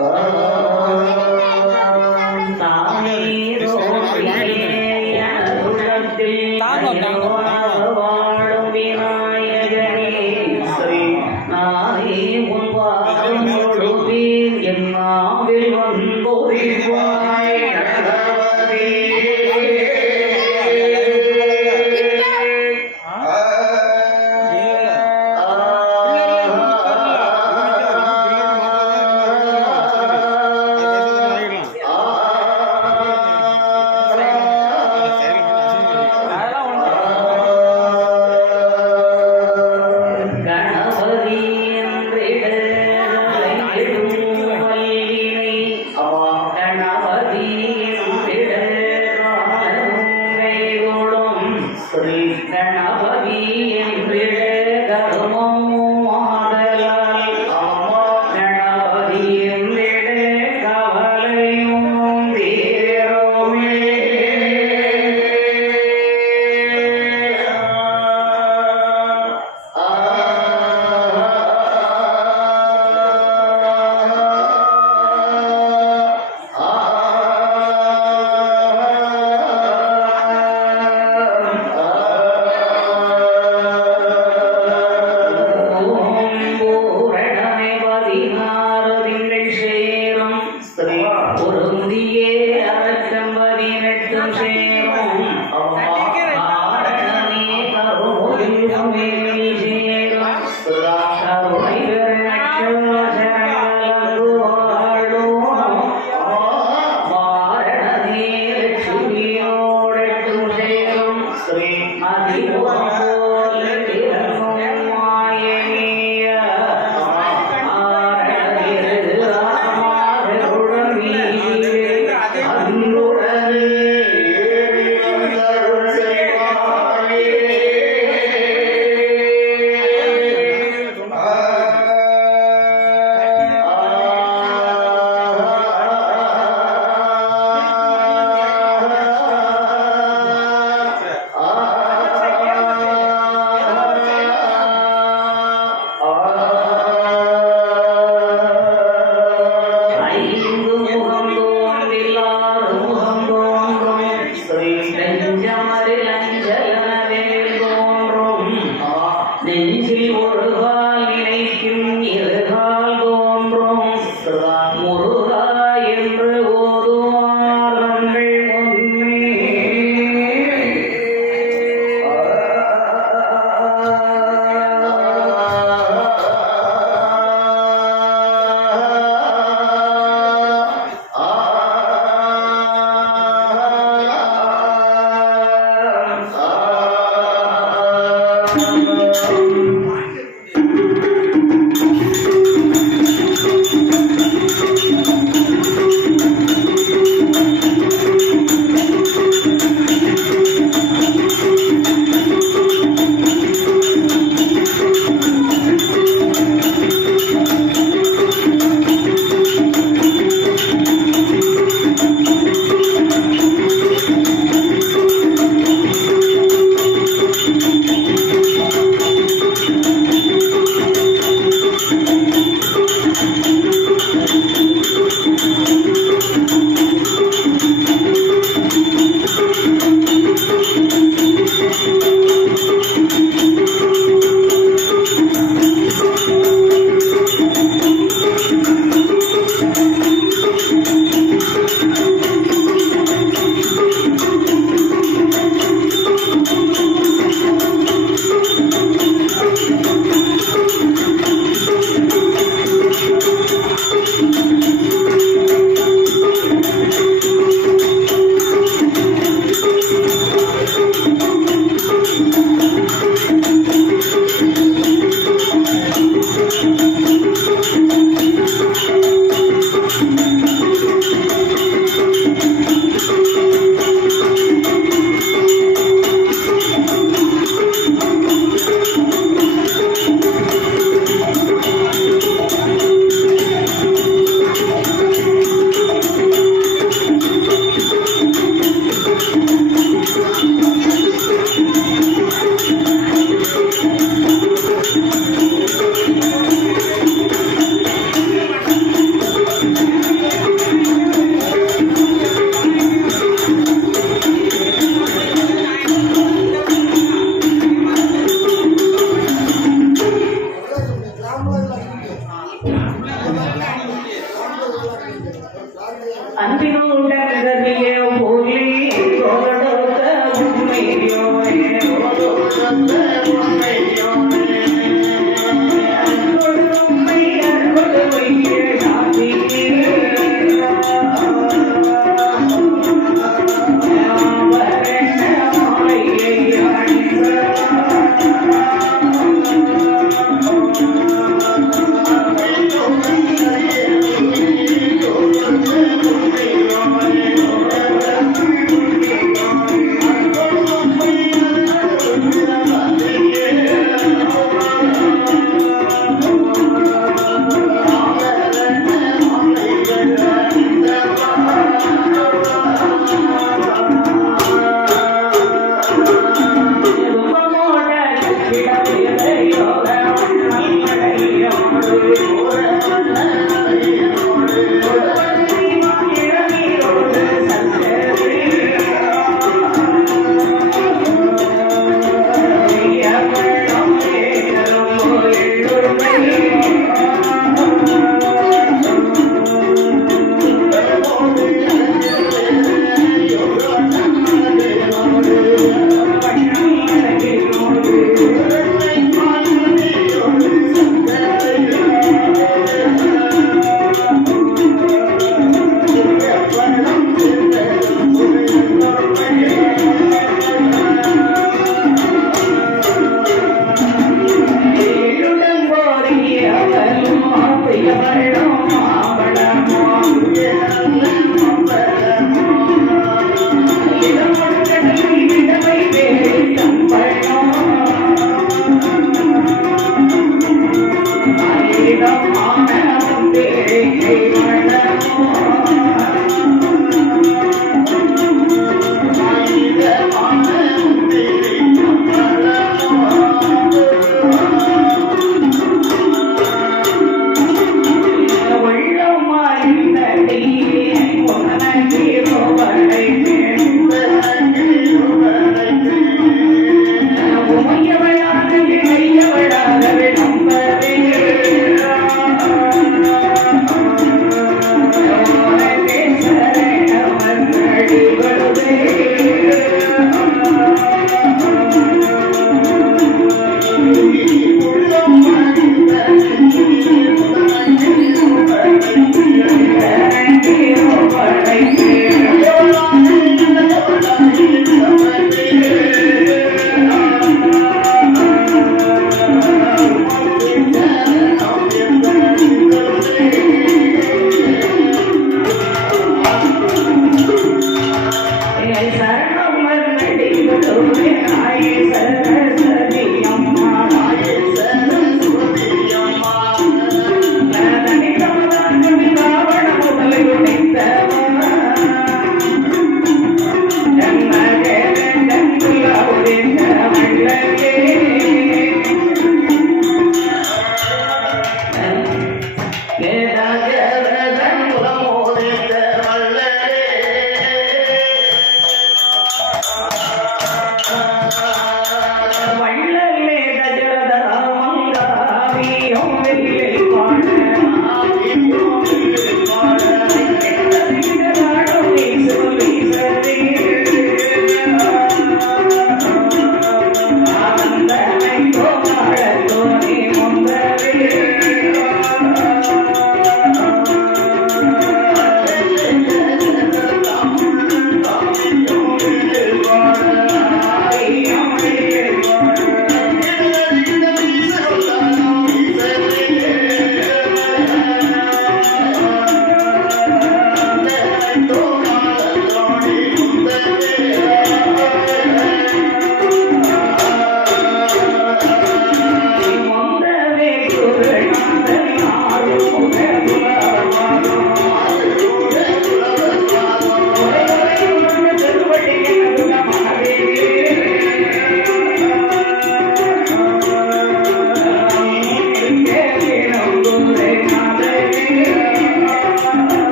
Oh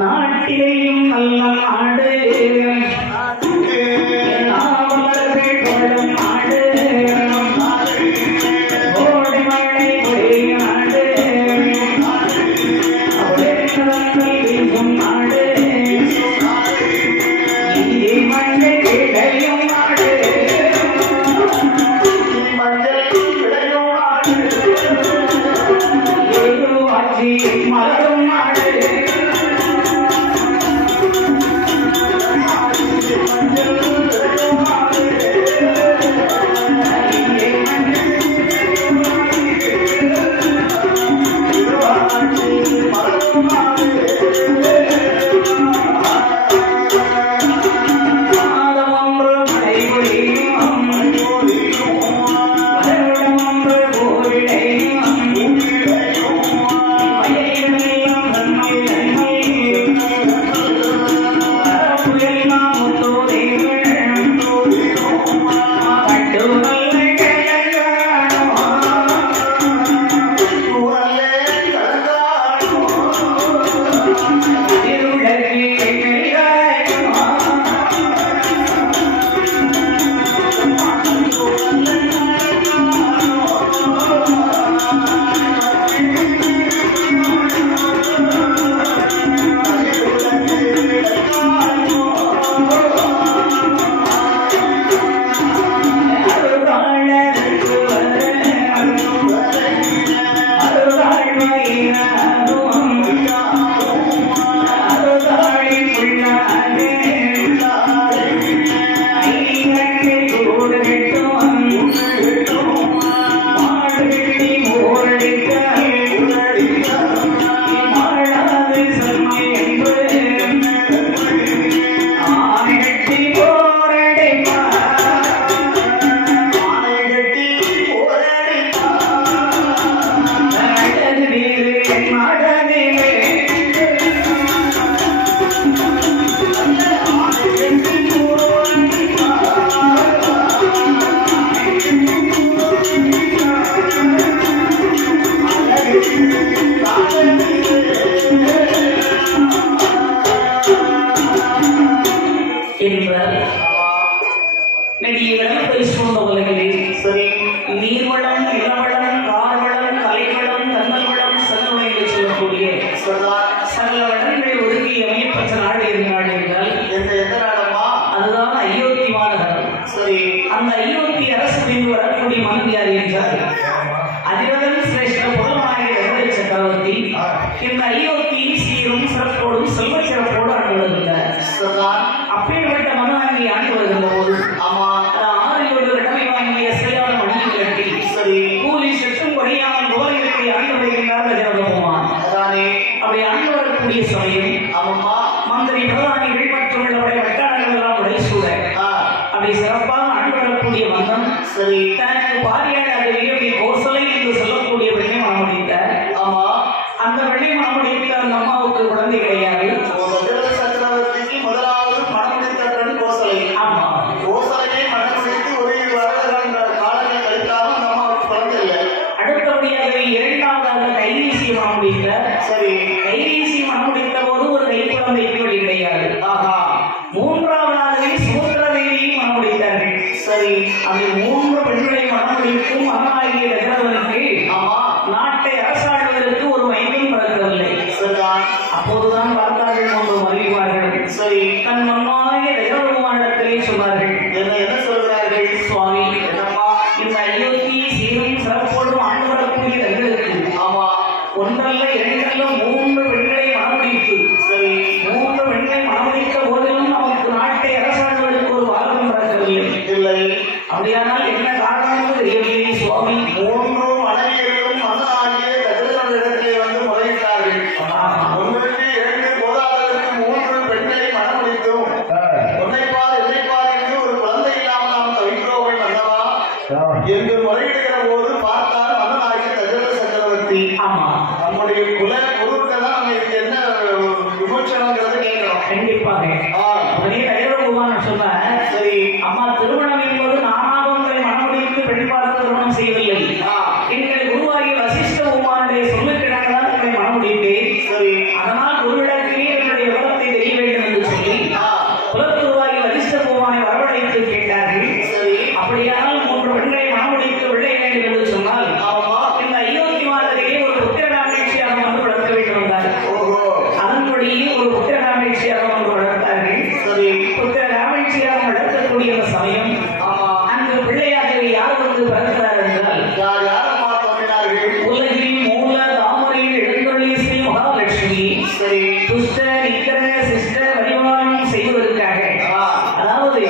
நாட்டிலேயும் நல்ல நாடு மலரும் நாடு நீர்வளம், நிலவளம், கார்வளம், கலைவளம், கண்ணல் வளம், சங்கமை என்று சொல்லக்கூடிய சகல வளங்களை ஒதுக்கி அமைப்பற்ற நாடு எந்த நாடு என்றால் எந்த நாடம்மா? அதுதான் அயோத்தி மாநகரம். சரி, அந்த அயோத்தி அரசு மீது வரக்கூடிய மன்னன் யார் என்றால் அதிரதன் சிரேஷ்ட முதலமாகிய தசரத சக்கரவர்த்தி. இந்த அயோத்தி சீரும் சிறப்போடும் செல்வ சிறப்போடு ஆண்டு வருகின்றார். அப்பேற்பட்ட மன்னனாகி ஆண்டு வருகின்ற போது அப்படி ஆண்டு வரக்கூடிய சமயம் மந்திரி பிரதானிகள் மற்றும் வட்டாரங்கள் எல்லாம் உடைசூழ அப்படி சிறப்பாக ஆண்டு வரக்கூடிய மன்னன் தனக்கு பாரியாட கோசலை என்று சொல்லக்கூடிய பெண்ணை மனமுடித்தார். அந்த பெண்ணை மனமுடித்த அந்த அம்மாவுக்கு குழந்தை கிடையாது. சக்கரவர்த்திக்கு முதலாவது மனமுடித்த பெண் கோசலை. ஆமா, கோசலையை மனமுடித்து ஒரு காலங்கள் கழித்தாலும் அந்த அம்மாவுக்கு குழந்தை இல்லை. அடுத்தபடியாக இரண்டாவதாக கைரீசியை மனமுடித்தார். சரி, கைரீசி மனமுடித்த போது ஒரு கை குழந்தைக்கு வழி கிடையாது. ஆகா, மூன்றாவதாகவே சுபத்திரதேவியை மனமுடித்தார்கள். சரி, அந்த மூன்று பெண்களை மனமுடிக்கும் மகனாகிய தசரதனுக்கு நாட்டை அரசாடுவதற்கு ஒரு மையம் பிறக்கவில்லை. அப்போதுதான் பார்த்தார்கள் கொண்டு அறிவார்கள். சரி, தன் மகனாகிய தசரதகுமாரிடத்திலே சொன்னார்கள். என்ன சொல்கிறார்கள்? சுவாமி, இந்த அயோத்தி சீரும் சிறப்போடும் ஆண்டு வரக்கூடிய தங்களுக்கு ஒன்றல்ல இரண்டல்ல மூன்று பெண்களை மனமுடித்து. சரி, மூன்று பெண்களை மனமுடித்த போதிலும் நமக்கு நாட்டை அரசாடுவதற்கு ஒரு வாரம் பிறக்கவில்லை. இல்லை, அப்படியானால் என்ன காரணம் தெரியவில்லை சுவாமி. மூன்று மனைவிகளும் மகனாகிய தசரதனிடத்திலே வந்து முறையிட்டார்கள். ஒன்றுக்கு இரண்டு போதாததற்கு மூன்று பெண்களை மனமுடித்தோம். உன்னைப்பார் என்னைப்பார் என்று ஒரு குழந்தை இல்லாமல் நாம் தவிக்கிறோம் அல்லவா என்று முறையிடுகிற போது பார்த்தால் மகனாகிய தசரத சக்கரவர்த்தி நம்முடைய குல பொருட்கள் தான் நம்ம இதுக்கு என்ன விமோச்சனங்கிறது கேட்கிறோம். கண்டிப்பாக சொன்ன. சரி, அம்மா திருமணம் என்பது அப்படியானால் 3 பெண்களை மணமுடித்து பிள்ளை வேண்டும் என்று சொன்னால் இந்த அயோத்தி மாதரையே ஒரு புத்திரகாமேட்சியாக வந்து வளர்க்க வேண்டும் என்றார். அதன்படியே ஒரு புத்திரகாமேட்சியாக வந்து வளர்த்தார்கள். புத்திரகாமேட்சியாக வளர்க்கக்கூடிய அந்த சமயம் அங்கு பிள்ளையாக யார் வந்து பிறக்கிறார் என்றால் உலகின் மூல தாமரையில் எழுந்தொழி ஸ்ரீ மகாலட்சுமி துஷ்ட நிக்கர சிஷ்ட பரிவாரம் செய்வதற்காக, அதாவது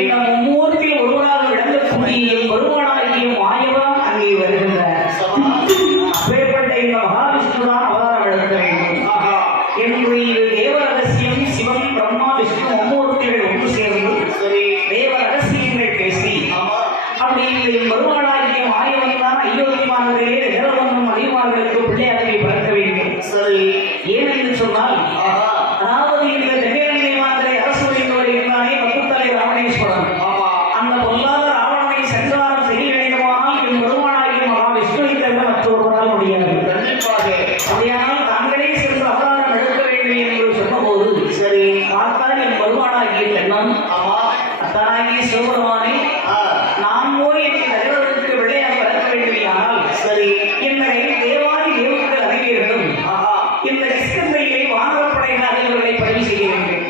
இந்த மும்மூர்த்தியில் ஒருவராக விளங்கக்கூடிய பெருமானாகிய மாயவன் அங்கே வருகின்றார். அப்பேற்பட்ட இந்த மகாவிஷ்ணுதான் அவதாரம் எடுக்க வேண்டும் என்று இது தேவ ரகசியம். சிவன் பிரம்மா விஷ்ணு மும்மூர்த்திகள் ஒன்று சேர்ந்து தேவ ரகசியங்கள் பேசி அப்படி இந்த பெருமானாகிய மாயவன் தான் அயோத்தி மாநகரிலே நிகழ்வனும் அதிகமார்களுக்கு பிள்ளையாகவே பிறக்க வேண்டும். ஏனென்று சொன்னால், அதாவது இந்த தென்னிலங்கை மாநகரை அரசு வைத்து வருகின்றானே பத்துத்தலை ராவணேஸ்வரன், அந்த பொல்லாத ராவணனை சங்காரம் செய்ய வேண்டுமானால் என் பெருமானாகிய மகாவிஷ்ணுவை தவிர மற்றொருவரால் முடியாது. அப்படியானால் தாங்களே சென்று அவதாரம் எடுக்க வேண்டும் என்று சொன்னபோது பார்த்தால் என் பெருமானாகிய கண்ணன் அத்தனாகிய சிவபெருமானை நான் போய் என்னை தருவதற்கு விளையாக பிறக்க வேண்டுமையானால் என்னை தேவாதி தேவர்கள் அறிஞர்களும் இந்த கிஷ்கந்தையிலே வானரப்படைகள் அதிபர்களை பதிவு செய்ய வேண்டும்.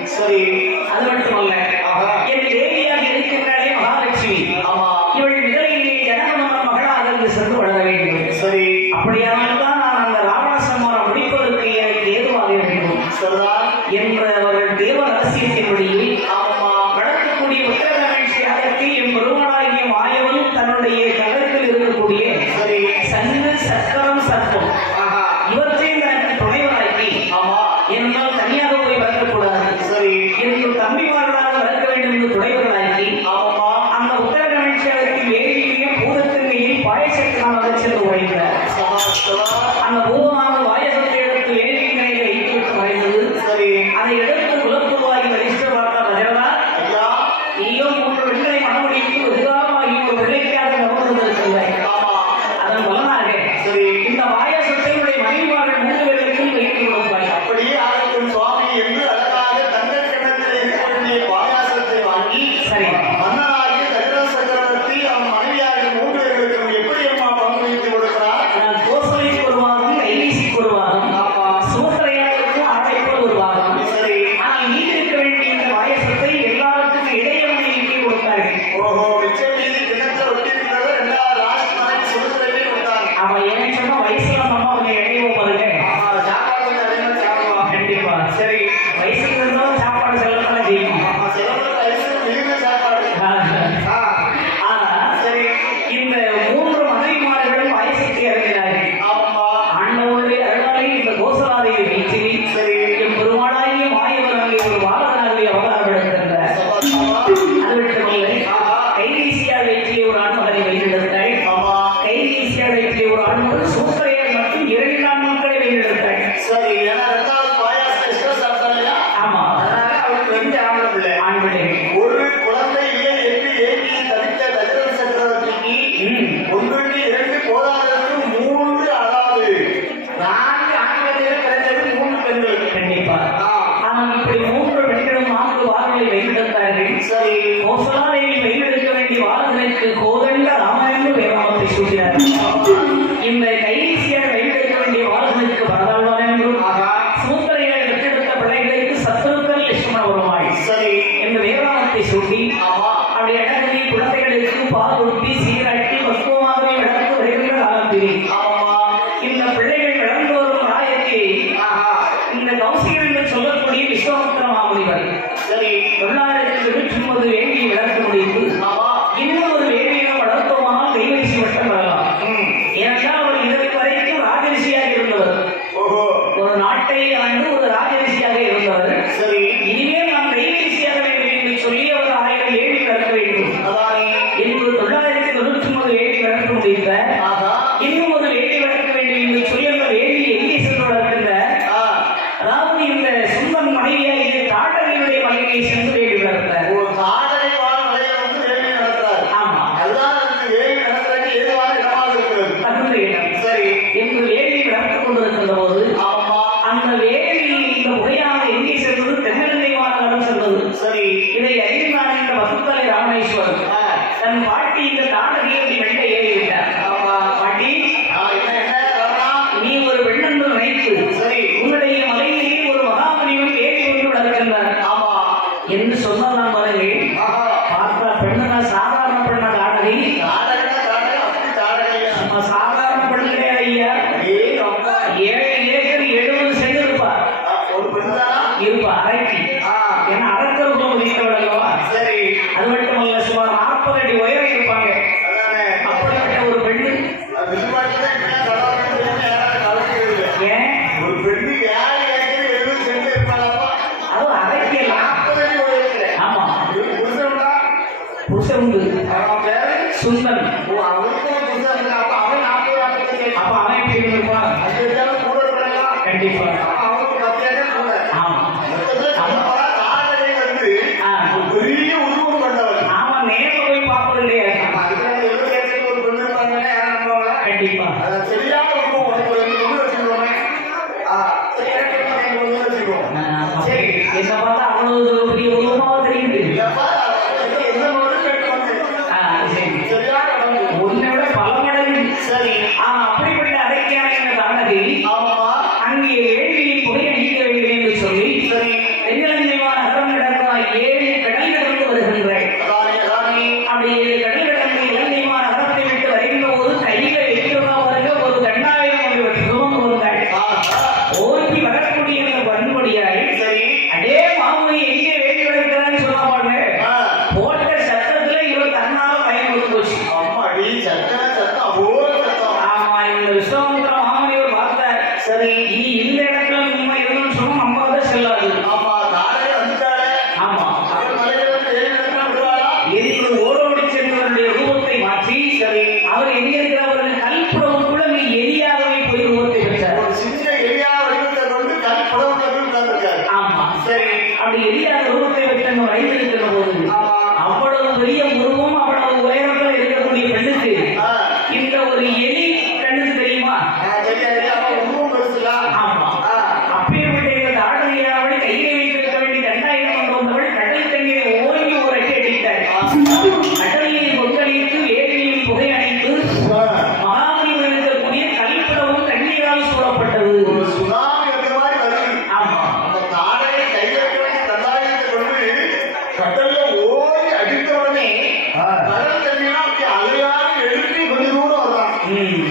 அது மட்டுமல்ல, என் தேவியாக இருக்கின்றாலே மகாலட்சுமி, இவள் முதலிலே ஜனகமன மகளாக இருந்து சென்று வளர வேண்டும். அப்படியானால் தான் நான் அந்த ராவண சம்மாரம் முடிப்பதற்கு எனக்கு ஏதுவாக வேண்டும் என்ற அவர்கள் தேவ ரகசியத்தின்படியே வளர்க்கக்கூடிய உத்தரகாட்சியாகற்கு என் பெருமானாகிய மாயவன் தன்னுடைய கலத்தில் இருக்கக்கூடிய சங்கு சக்கரம் சர்ப்பம் இவற்றை எனக்கு துணைவராக்கி, என்னால் தனியாக போய் வளர்க்கக்கூடாது என்று தம்பிமார்களாக வளர்க்க வேண்டும் என்று துணைவர்களாக்கி அந்த உத்தரகாட்சியாகத்தில் வேலையிலேயே பூதத்தின்மையில் பாயசத்தினாக சென்று உழைத்தார். அந்த பூதமான பாயசத்தை எடுத்து வேலையினை வைத்துவிட்டு மறைந்தது. அதை எடுத்து குலப்புவாகி வரிஷ்ட பார்த்த ரஜரதா, நீயோ 3 பெண்களை மனமுடித்து வெகுகாலமாகி ஒரு பிள்ளைக்காக கவர்ந்திருக்கின்றாய். அதன் பலனாக இந்த பாயாசத்தை உடைய மனைவிமார்கள் 3 பேர்களுக்கும் வைத்து கொடுப்பாய். அப்படியே ஆகட்டும் சுவாமி என்று அழகாக தங்க கிணத்தில் இருக்க வேண்டிய பாயாசத்தை வாங்கி மன்னனாகிய தசரத சக்கரவர்த்தி அவன் மனைவியாகிய 3 பேர்களுக்கும் எப்படி அம்மா பங்கு வைத்து கொடுக்கிறார்? கோசலைக்கு ஒரு வாரம், கைலீசிக்கு ஒரு வாரம், சுமத்திரையாருக்கு ஆடைக்கு ஒரு வாரம். ஆனால் மீதி இருக்க வேண்டிய இந்த பாயாசத்தை எல்லாருக்கும் இடையவனை இங்கே கொடுத்தார்கள். மிச்சம் மீதி கிணத்துல ஒட்டிருக்கிறத 2வது ராஜ்குமாரி சுடுதலை கொடுத்தாங்க. அவன் ஏன்னு சொன்னா வயசுல நம்ம கொஞ்சம் இடையவும் பாருங்க, சாப்பாடு கொஞ்சம் அதிகமா சாப்பிடுவான். கண்டிப்பா வயசுல இருந்தாலும் சாப்பாடு செல்லத்தானே செய்யும். சிலவங்க வயசுல மிகுந்த சாப்பாடு. ஆனா இந்த 3 மனைவிமார்களும் பாயசத்தை அறிகிறார்கள். ஆண்டவருடைய அருளாலே இந்த கோசலாதேவி வீழ்ச்சி என் பெருமானாகிய மாயவன் அங்கே ஒரு பாலகனாகவே அவதாரம் எடுக்கின்றார். அது மட்டுமல்ல, கைலீசியா வைத்திய ஒரு ஆண்மகனை வெளியிடுத்தாள். கைலீசியா வைத்திய ஒரு ஆண்மகன் சூத்திரையர் மற்றும் 2 ஆண்மக்களை வெளியிடுத்தாள். ஏன்னா 2வது பாயாசம் இஷ்ட சாப்பிட்டாங்க. ஆமா, அதனால அவருக்கு 2 ஆம்பளை பிள்ளை. ஆண் பிள்ளை. ஒரு குழந்தை இல்லை என்று ஏற்றி தவித்த தசரத சக்கரவர்த்திக்கு 1 2 போதாதற்கு 3, அதாவது 4 ஆண்கள் கிடைத்தது 3 பெண்கள். கண்டிப்பா. ஆனால் இப்படி 3 பெண்களும் 4 வாரங்களை வெளியிடுத்தார்கள். கோசலாதேவி வெளியெடுக்க வேண்டிய வாரங்களுக்கு கோதண்ட ராமாயண வேதாமத்தை சூட்டினார்கள். இந்த கைலீசியார் வெளியெடுக்க வேண்டிய வாரங்களுக்கு வரதாழ்வார் என்றும் சூத்திரையால் பெற்றெடுத்த பிள்ளைகளுக்கு சத்ருக்கள் லட்சுமண வருமாள் என்று வேதாமத்தை சூட்டி அப்படி அழகி குழந்தைகளுக்கு பால் ஊட்டி சீராட்டி பக்குவமாகவே வளர்த்து வருகின்ற காலத்திலே இந்த பிள்ளைகள் வளர்ந்து வரும் ராயத்தை இந்த கௌசிகர் என்று சொல்லக்கூடிய விஸ்வாமித்திர மாமுனிவர் 929 வேண்டியை வளர்த்து முடித்து இன்னும் ஒரு வேண்டியை வளர்த்தோமானால் கைவரிசி வட்டம் வரலாம். ஏனென்றால் அவர் இதற்கு வரைக்கும் ராஜரிஷியாக இருந்தவர், ஒரு நாட்டை ஆண்டு ஒரு ராஜரிஷியாக இருந்தவர். இனிமே நாம் கைவரிசியாக வேண்டும் என்று சொல்லி அவர் 1000 வேண்டி வளர்க்க வேண்டும் என்று 999 வேண்டி வளர்க்க முடிந்த இன்னும் ஒரு வேண்டி வளர்க்க வேண்டும் என்று சொல்லி அந்த வேண்டி எங்கே சென்று வளர்க்கின்ற, அதாவது இந்த சுந்தன் மனைவியாகிய தாட்டகையுடைய அது விசுவாசமே என்ன கடவுள் யாரும் கலக்கிறது இல்லை. ஏன் ஒரு பெண்ணு 7 ஏக்கர் 70 சென்ட் இருப்பாளப்பா. அதுவும் அரைக்கலாம் 40 அடி உயரத்துல. ஆமா புருஷன்டா புருஷன் உண்டு அவன் பேரு சுந்தர் அவனுக்கும் புருஷன் இல்லை. அப்ப அவன் 40 அப்ப அவன் எப்படி இருப்பான் அது எதாவது கூட இருக்கலாம். கண்டிப்பா அவனுக்கு 10 ஏக்கர் கூட. ஆமா மொத்தத்துல சொல்லப்போனா தாடகை வந்து பெரிய உருவம் கொண்டவள். அவன் நேர்ல போய் பார்ப்பது இல்லையா நம்ம அதுக்காக 70 ஏக்கர் ஒரு பெண்ணு இருப்பாங்கன்னா யாரும் நம்புவாங்களா? கண்டிப்பா அது சரியான உருவம். உனக்கு ஒரு 2 பொண்ணு வச்சுக்கோமே. சரியான ஒரு பொண்ணு வச்சுக்கோம். சரி என்ன பார்த்தா அவ்வளவு பெரிய உருவமாக தெரியுது இல்லப்பா, அதுக்கு எந்த நோயும் கட்டு வந்து சரி சரியான உடம்பு. உன்னை விட பல மடங்கு சரி ஆமா அப்படிப்பட்ட அரைக்கான இந்த தானகை ஆமா அங்கே வேள்வியில் புகை அணிக்க வேண்டும் என்று சொல்லி சரி தென்னிலங்கைவா நகரம் நடந்த 7 கடல் கடந்து வருகின்றாய் ராணி அப்படி 7 கடல் கடந்து இலங்கைவா நகரத்தை விட்டு வருகின்ற போது கையில எதிர்வா வருக ஒரு கண்ணாயிரம் ஒன்று சுமந்து வந்தாள் ஓங்கி வரக்கூடிய அந்த வன்முடியாய் சரி அடே மாமூலி எங்கே வேண்டி வருகிறான்னு சொல்ல பாருங்க போட்ட சத்தத்துல இவர் தன்னால பயன்படுத்தி போச்சு அம்மாடி சத்தம் அவ்வளோ சத்தம். ஆமா இந்த விஸ்வாமித்திர மாமனி ஒரு வார்த்தை சரி இனி இந்த இடத்துல உண்மை இருந்துன்னு சொன்னா நம்பாத செல்லாது ஆமா தாடகை வந்துட்டாளே. ஆமா அவள் மலையில இருந்து 7 இடத்துல விடுவாளா? எரிந்து ஓடோடி சென்றவருடைய ரூபத்தை மாற்றி சரி அவர் எங்க இருக்கிறவர்கள் கல்புறவு கூட நீ எரியாகவே போய் ரூபத்தை பெற்றார் ஒரு சின்ன எளியா வடிவத்தை கொண்டு கற்படவுல போய் உட்கார்ந்துருக்காரு. ஆமா சரி அப்படி எரியாத ரூபத்தை பெற்ற வைத்திருக்கிற போது ஆமா அவ்வளவு பெரிய உருவம் அவ்வளவு உயரத்தில் இருக்கக்கூடிய பெண்ணுக்கு இந்த ஒரு எலி கண்ணுக்கு தெரியுமா தெரியாது. அவன் உருவம் பெருசுல. ஆமா அப்பேற்பட்ட இந்த தாடகையாவளை கையில வைத்திருக்க வேண்டிய தண்டாயிரம் கொண்டு வந்தவள் கடல் தண்ணீரை ஓங்கி ஒரு அடி அடித்தாள் கடலில் கொந்தளித்து வேலியில் புகை அணைத்து மகாபலிபுரம் இருக்கக்கூடிய கல்படவும் தண்ணீரால் சூழப்பட்டது ஒரு சுனாமி அந்த மாதிரி வருது. ஆமா அந்த தாடகை கையில வைக்க வேண்டிய தண்டாயுதத்தை கொண்டு கடல்ல ஓடி அடித்த உடனே கடல் தண்ணியெல்லாம் அப்படி அலையாக எழுப்பி கொஞ்ச தூரம் வரலாம்.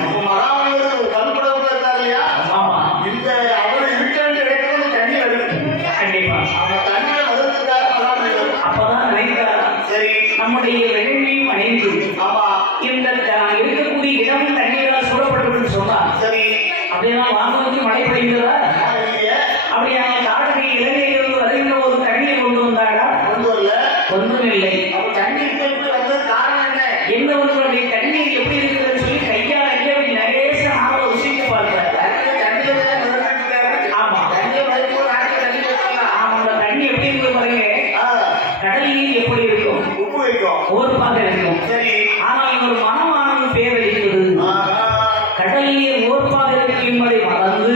அப்ப மகாபலிபுரம் ஒரு கல்படவுல இருந்தார் இல்லையா? ஆமா இந்த அவரு இருக்க வேண்டிய இடத்துல இருந்து தண்ணி வருது. கண்டிப்பா அவங்க தண்ணியை வளர்த்துட்டாரு மகாபலிபுரம். அப்பதான் நினைக்கிறார் சரி நம்முடைய வேள்வியும் அணைந்து ஆமா இந்த இருக்கக்கூடிய இடம் தண்ணீரால் சூழப்பட்டதுன்னு சொன்னா சரி அப்படின்னா வானத்துக்கு மழை பெய்கிறதா இல்லையே அப்படி அவங்க தாடகை இலங்கையிலிருந்து வருகின்ற ஒரு தண்ணீர் கொண்டு வந்தாடா கொண்டு வரல. ஒன்றும் இல்லை அப்ப தண்ணி எப்படி வந்தது காரணம் என்ன? எந்த ஒருவருடைய தண்ணீர் எப்படி இருக்குதுன்னு சொல்லி கையால் எங்கே அப்படி நரேச நாளை ருசித்து பார்த்தார் தண்ணியில மிதந்துட்டு ஆமா தண்ணியை மறைப்போ நாட்டுல தண்ணி வைக்கலாம். அந்த தண்ணி எப்படி இருக்கு பாருங்க கடல் நீர் எப்படி இருக்கும் உப்பு வைக்கும். ஓர்ப்பாக இருக்கும் சரி ஆனால் இவர் மனமானது பேர் இருக்கிறது கடல் நீர் ஓர்ப்பாக இருக்கு என்பதை மறந்து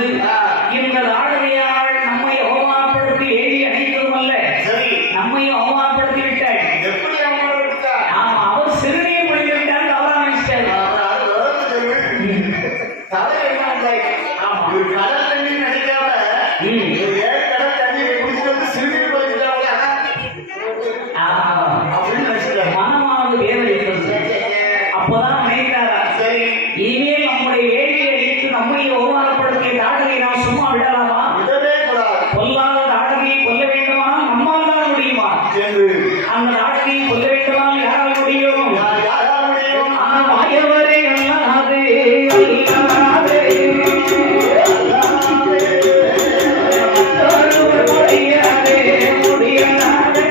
இந்த தாடகையால் நம்மை அவமானப்படுத்தி ஏறி அணைத்ததும் அல்ல சரி நம்மை அவமானப்படுத்தி விட்டாள் எப்படி அவங்க விட்டா? ஆமா அவர் சிறுநீர் படித்து விட்டால் தவறா நினைச்சிட்டாரு அது வளர்த்து சொல்லு. கதை என்ன வந்தாச்சு? ஆமா ஒரு கடல் தண்ணி நினைக்காம ஒரு 7 கடல் தண்ணீரை குடிச்சிட்டு வந்து சிறுநீர் வச்சுட்டாங்க அப்படின்னு நினைச்சிட்டாங்க. மனமானது வேறு இருக்கிறது அப்பதான் நினைத்தாரா சரி இனிமேல் நம்முடைய வேலையை அடித்து நம்மை அவமானப்படுத்திய தாடகை நாம் சும்மா விடலாமா விடவே கூடாது கொல்லாத தாடகையை கொல்ல வேண்டுமானால் நம்மால் தான் முடியுமா என்று அந்த தாடகையை கொல்ல வேண்டுமானால் யாரால் முடியும் யாரால் முடியும்? மாயவரே அல்லாதே அல்லாதே முடியாதே முடியாதே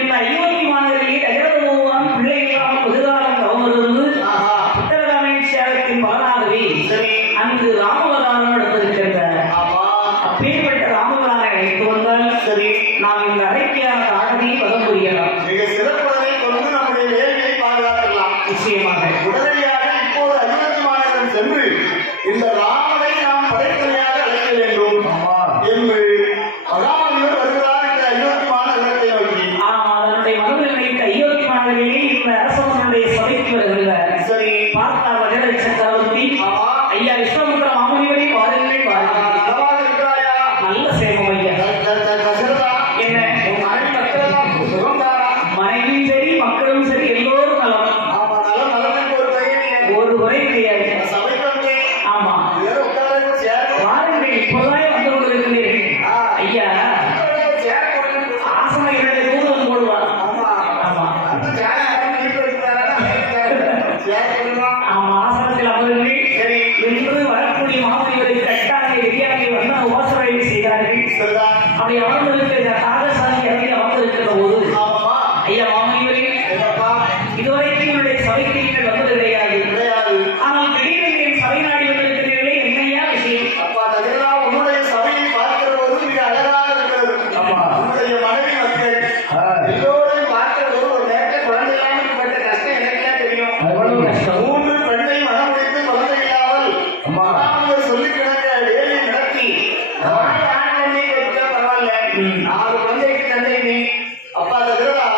இந்த 50 மாதங்களில் அஜரதமோகன் பிள்ளைகளால் புதுகாலம் தவமிருந்து உத்தரகாமேஸ்வரத்தின் பலனாகவே அங்கு ராமவதானம் நடத்திருக்கின்ற அப்பேற்பட்ட ராமவதானை அழைத்து வந்தால் சரி நாம் இந்த அடைக்கையான ஆடனை பதம் புரியலாம். மிக சிறப்புடனை கொண்டு நம்முடைய வேலையை பாதுகாக்கலாம். நிச்சயமாக உடனடியாக இப்போது 50 மாநகரம் சென்று இந்த ராமனை நாம் படைத்துணையாக அழைக்க வேண்டும் என்று மகாமனிவர் வருகிறார். இந்த 50 மாநகரத்தை நோக்கி அதனுடைய மனதில் கையோக்கி மாணவர்களே இந்த அரசனுடைய சபைக்கு வருகிறார். சரி பார்த்தார் வஜர சக்கரவர்த்தி ஐயா விஸ்வமுத்திர மாமுனிவரை வாருங்கள் வாருங்கள். நலமாக இருக்கிறாயா? நல்ல சேமம் ஐயா. தசரதா, என்ன உன் மனைவி மக்களெல்லாம் சுகம்தானா? மனைவியும் சரி மக்களும் சரி எல்லோரும் நலம். ஆமா, நலத்துக்கு ஒரு பையன் ஒரு குறை கிடையாது. சபைக்கு வந்து ஆமா வேற உட்கார சேர் வாருங்கள் இப்போதான் வந்து கொண்டிருக்கிறீர்கள். ஐயா சேர் போட்டு ஆசனம் இரண்டு தூதம் போடுவார். ஆமா ஆமா அந்த சேர் வீட்டுல இருக்கிறாரா? சேர் போடுவான். ஆமா ஆசனத்தில் அமருங்கள். சரி என்று வரக்கூடிய மாமுனிவரை கட்டாக எரியாகை வந்து உபாசனை செய்கிறார்கள். சரிதான். அப்படி அமர்ந்திருக்கிற காதசாமி இறங்கி அமர்ந்திருக்கிற போது ஆமாமா ஐயா மாமுனிவரே என்னப்பா இதுவரைக்கும் என்னுடைய சபைக்கு நீங்கள் வந்தது கிடையாது. கிடையாது. ஆனால் திடீரென்று என் சபை நாடி வந்திருக்கிறீர்களே என்னையா விஷயம்? அப்பா தகவலா உன்னுடைய சபையை பார்க்கிற போது மிக அழகாக இருக்கிறது. ஆமா. உன்னுடைய மனைவி மக்கள் எல்லோரையும் பார்க்கிற போது ஒரு நேரத்தில் குழந்தை இல்லாமல் பட்ட கஷ்டம் எனக்கே தெரியும். அவ்வளவு கஷ்டம். 3 பெண்ணை மனம் முடித்து குழந்தை இல்லாமல் மகாமனிவர் சொல்லி கிடங்க வேலையை நடத்தி ஆண்களை கொடுத்தா பரவாயில்ல. 4 குழந்தைக்கு தந்தை நீ. அப்பா தகவலா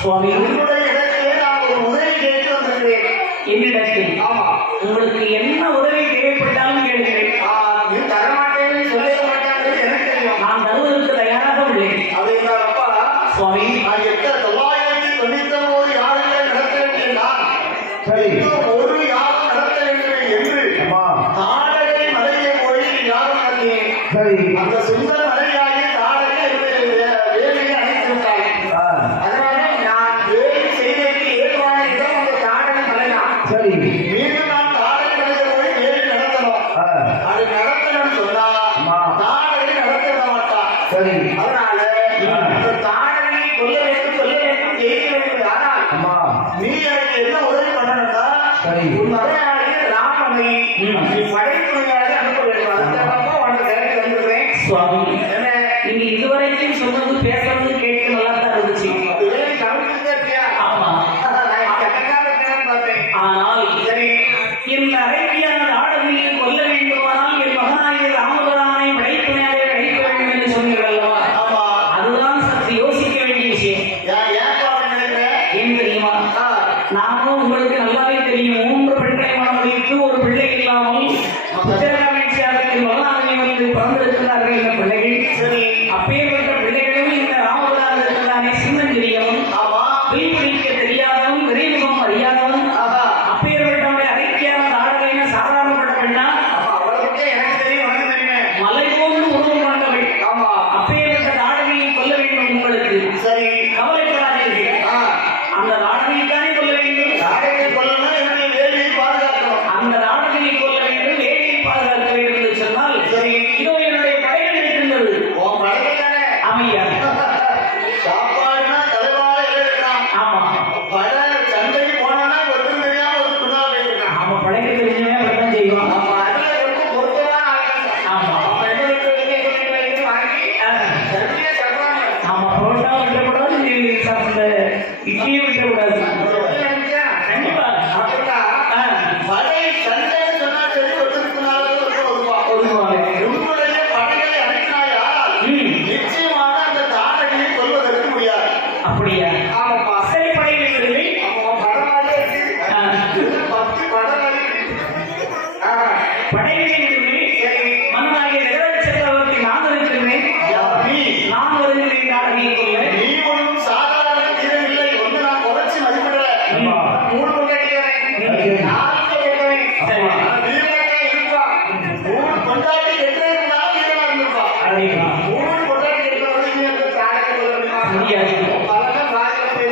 சுவாமி உன்னுடைய இடத்திலே நான் ஒரு உதவி கேட்டு வந்திருக்கிறேன். என்னிடத்தில் ஆமா உங்களுக்கு என்ன உதவி தேவைப்பட்டாலும் கேளுங்கள். நீ தரமாட்டேன்னு சொல்லிட மாட்டாங்கிறது எனக்கு தெரியும். நான் தருவதற்கு தயாராக உள்ளேன். அது என்றாலப்பா சுவாமி நான் 999 யாருங்களை நடத்த வேண்டியதான் ஒரு யாரும் நடத்த வேண்டும் என்று தாடகை மலையை போய் யாரும் நடத்தினேன். அந்த சுந்தர மலையாகி தாடகை வேலையை அழைத்து விட்டாள். அதனால நான் வேலை செய்வதற்கு ஏதுவான இடம் அந்த தாடகை மலைதான். மீண்டும் நான் தாடகை மலையை போய் வேலை நடத்தணும். அது நடத்தணும்னு சொன்னா தாடகை நடத்த விட மாட்டான். அதனால இந்த தாடகை கொல்ல வேண்டும் ஜெயிக்க வேண்டும். ஆனால் நீ எனக்கு என்ன உதவி பண்ணணும்னா உன் மகனாகிய ராமனை நீ படைத்துணையாக அனுப்ப வேண்டும். அதுக்காக உனக்கு வேலைக்கு வந்துடுறேன். சுவாமி என்ன நீங்க இதுவரைக்கும் சொன்னது பேசுறது கேட்க நல்லா தான் இருந்துச்சு. வேலை கவனிச்சுட்டே இருக்கியா? ஆமா நான் கரெக்டாக இருக்கேன்னு பார்த்தேன். ஆனால் சரி இந்த அரைக்கியான நாடகங்களை கொல்ல வேண்டுமானால் என் மகனாகிய ராமபுரானை படைத்துணையாக அழைக்க வேண்டும் என்று சொன்னீர்கள் அல்லவா? ஆமா அதுதான் சற்று யோசிக்க வேண்டிய விஷயம். ஏன்பா அப்படி நினைக்கிறேன்? ஏன் தெரியுமா? நானும் உங்களுக்கு நல்லாவே தெரியும். 3 பெண்களை மனம் முடித்து ஒரு பிள்ளை இல்லாமல் உத்தரகாமேஸ்வரத்தின் மகனாகவே வந்து பிறந்திருக்கிறார்கள் இந்த பிள்ளைகள். சரி அப்பேற்பட்ட பிள்ளைகளும் இந்த ராமபுரான் இருக்கிறானே சின்னஞ்சிறியவன், ஆமா வில் பிடிக்க தெரியாதவன், விரைமுகம் அறியாதவன், ஆஹா அப்பேற்பட்டவனை அரைக்கியான நாடகம் சாதாரணப்பட்ட பெண்ணா? ஆமா அவளுக்கு எனக்கு தெரியும் உனக்கு தெரியுமே. மலை போன்று உருவம் கொண்டவள். ஆமா அப்பேற்பட்ட நாடகையை கொல்ல வேண்டும் உங்களுக்கு. சரி கவலைப்படாதீர்கள். அந்த நாடகைத்தானே கொல்ல வேண்டும். தாடகை கொல்லணும் என்னுடைய வேலையை பாதுகாக்கணும். அந்த நாடகையை கொல்ல வேண்டும், வேலையை பாதுகாக்க வேண்டும் என்று சொன்னால் சரி இதோ என்னுடைய படைகள் இருக்கின்றது. உன் படகு தானே அமையா சாப்பாடுனா தலைவாழ இருக்கான். ஆமா பட சண்டைக்கு போனா ஒருத்தர் தெரியாம ஒரு துணா போயிருக்கான். ஆமா படைக்க தெரிஞ்சவே அப்படித்தான் செய்வோம். ஆமா அதுல ரொம்ப பொருத்தமான ஆட்கள். ஆமா வாங்கி சரியா சொல்றாங்க. ஆமா புரோட்டா விட்டக்கூடாது, இந்த இட்லியும் விட்டக்கூடாது. கண்டிப்பா படை சண்டைன்னு சொன்னா சரி ஒருத்தருக்குனாலும் ஒதுக்குவாங்க. உங்களுடைய படைகளை அனுப்பினாயால் நிச்சயமாக அந்த தாடகையை கொல்வதற்கு முடியாது. அப்படியா? ஆமாப்பா சரி படைகள் விடுங்கள். படமாக இருக்கு 10 படங்கள். படைகளை விடுங்கள். மன்னனாகிய நிகழ சக்கரவர்த்தி நான் இருக்கிறேன். நீ நான் வருகிறேன் நாடகையை கொல்ல. நீ ஒன்றும் சாதாரண வீரன் இல்லை. ஒன்று நான் குறைச்சி மதிப்பிடல. 3 கொண்டாடிக்கிறேன். 4 வைக்கிறேன். சரி. வீரனாக இருப்பா. 3 கொண்டாடி கெட்டிருந்தாலும் வீரனா இருந்திருப்பா. அப்படிங்களா? 3 கொண்டாடி கெட்டவர்கள் நீ அந்த தாடகை கொல்ல முடியுமா? முடியாது. பலரும் ராஜ்யத்தை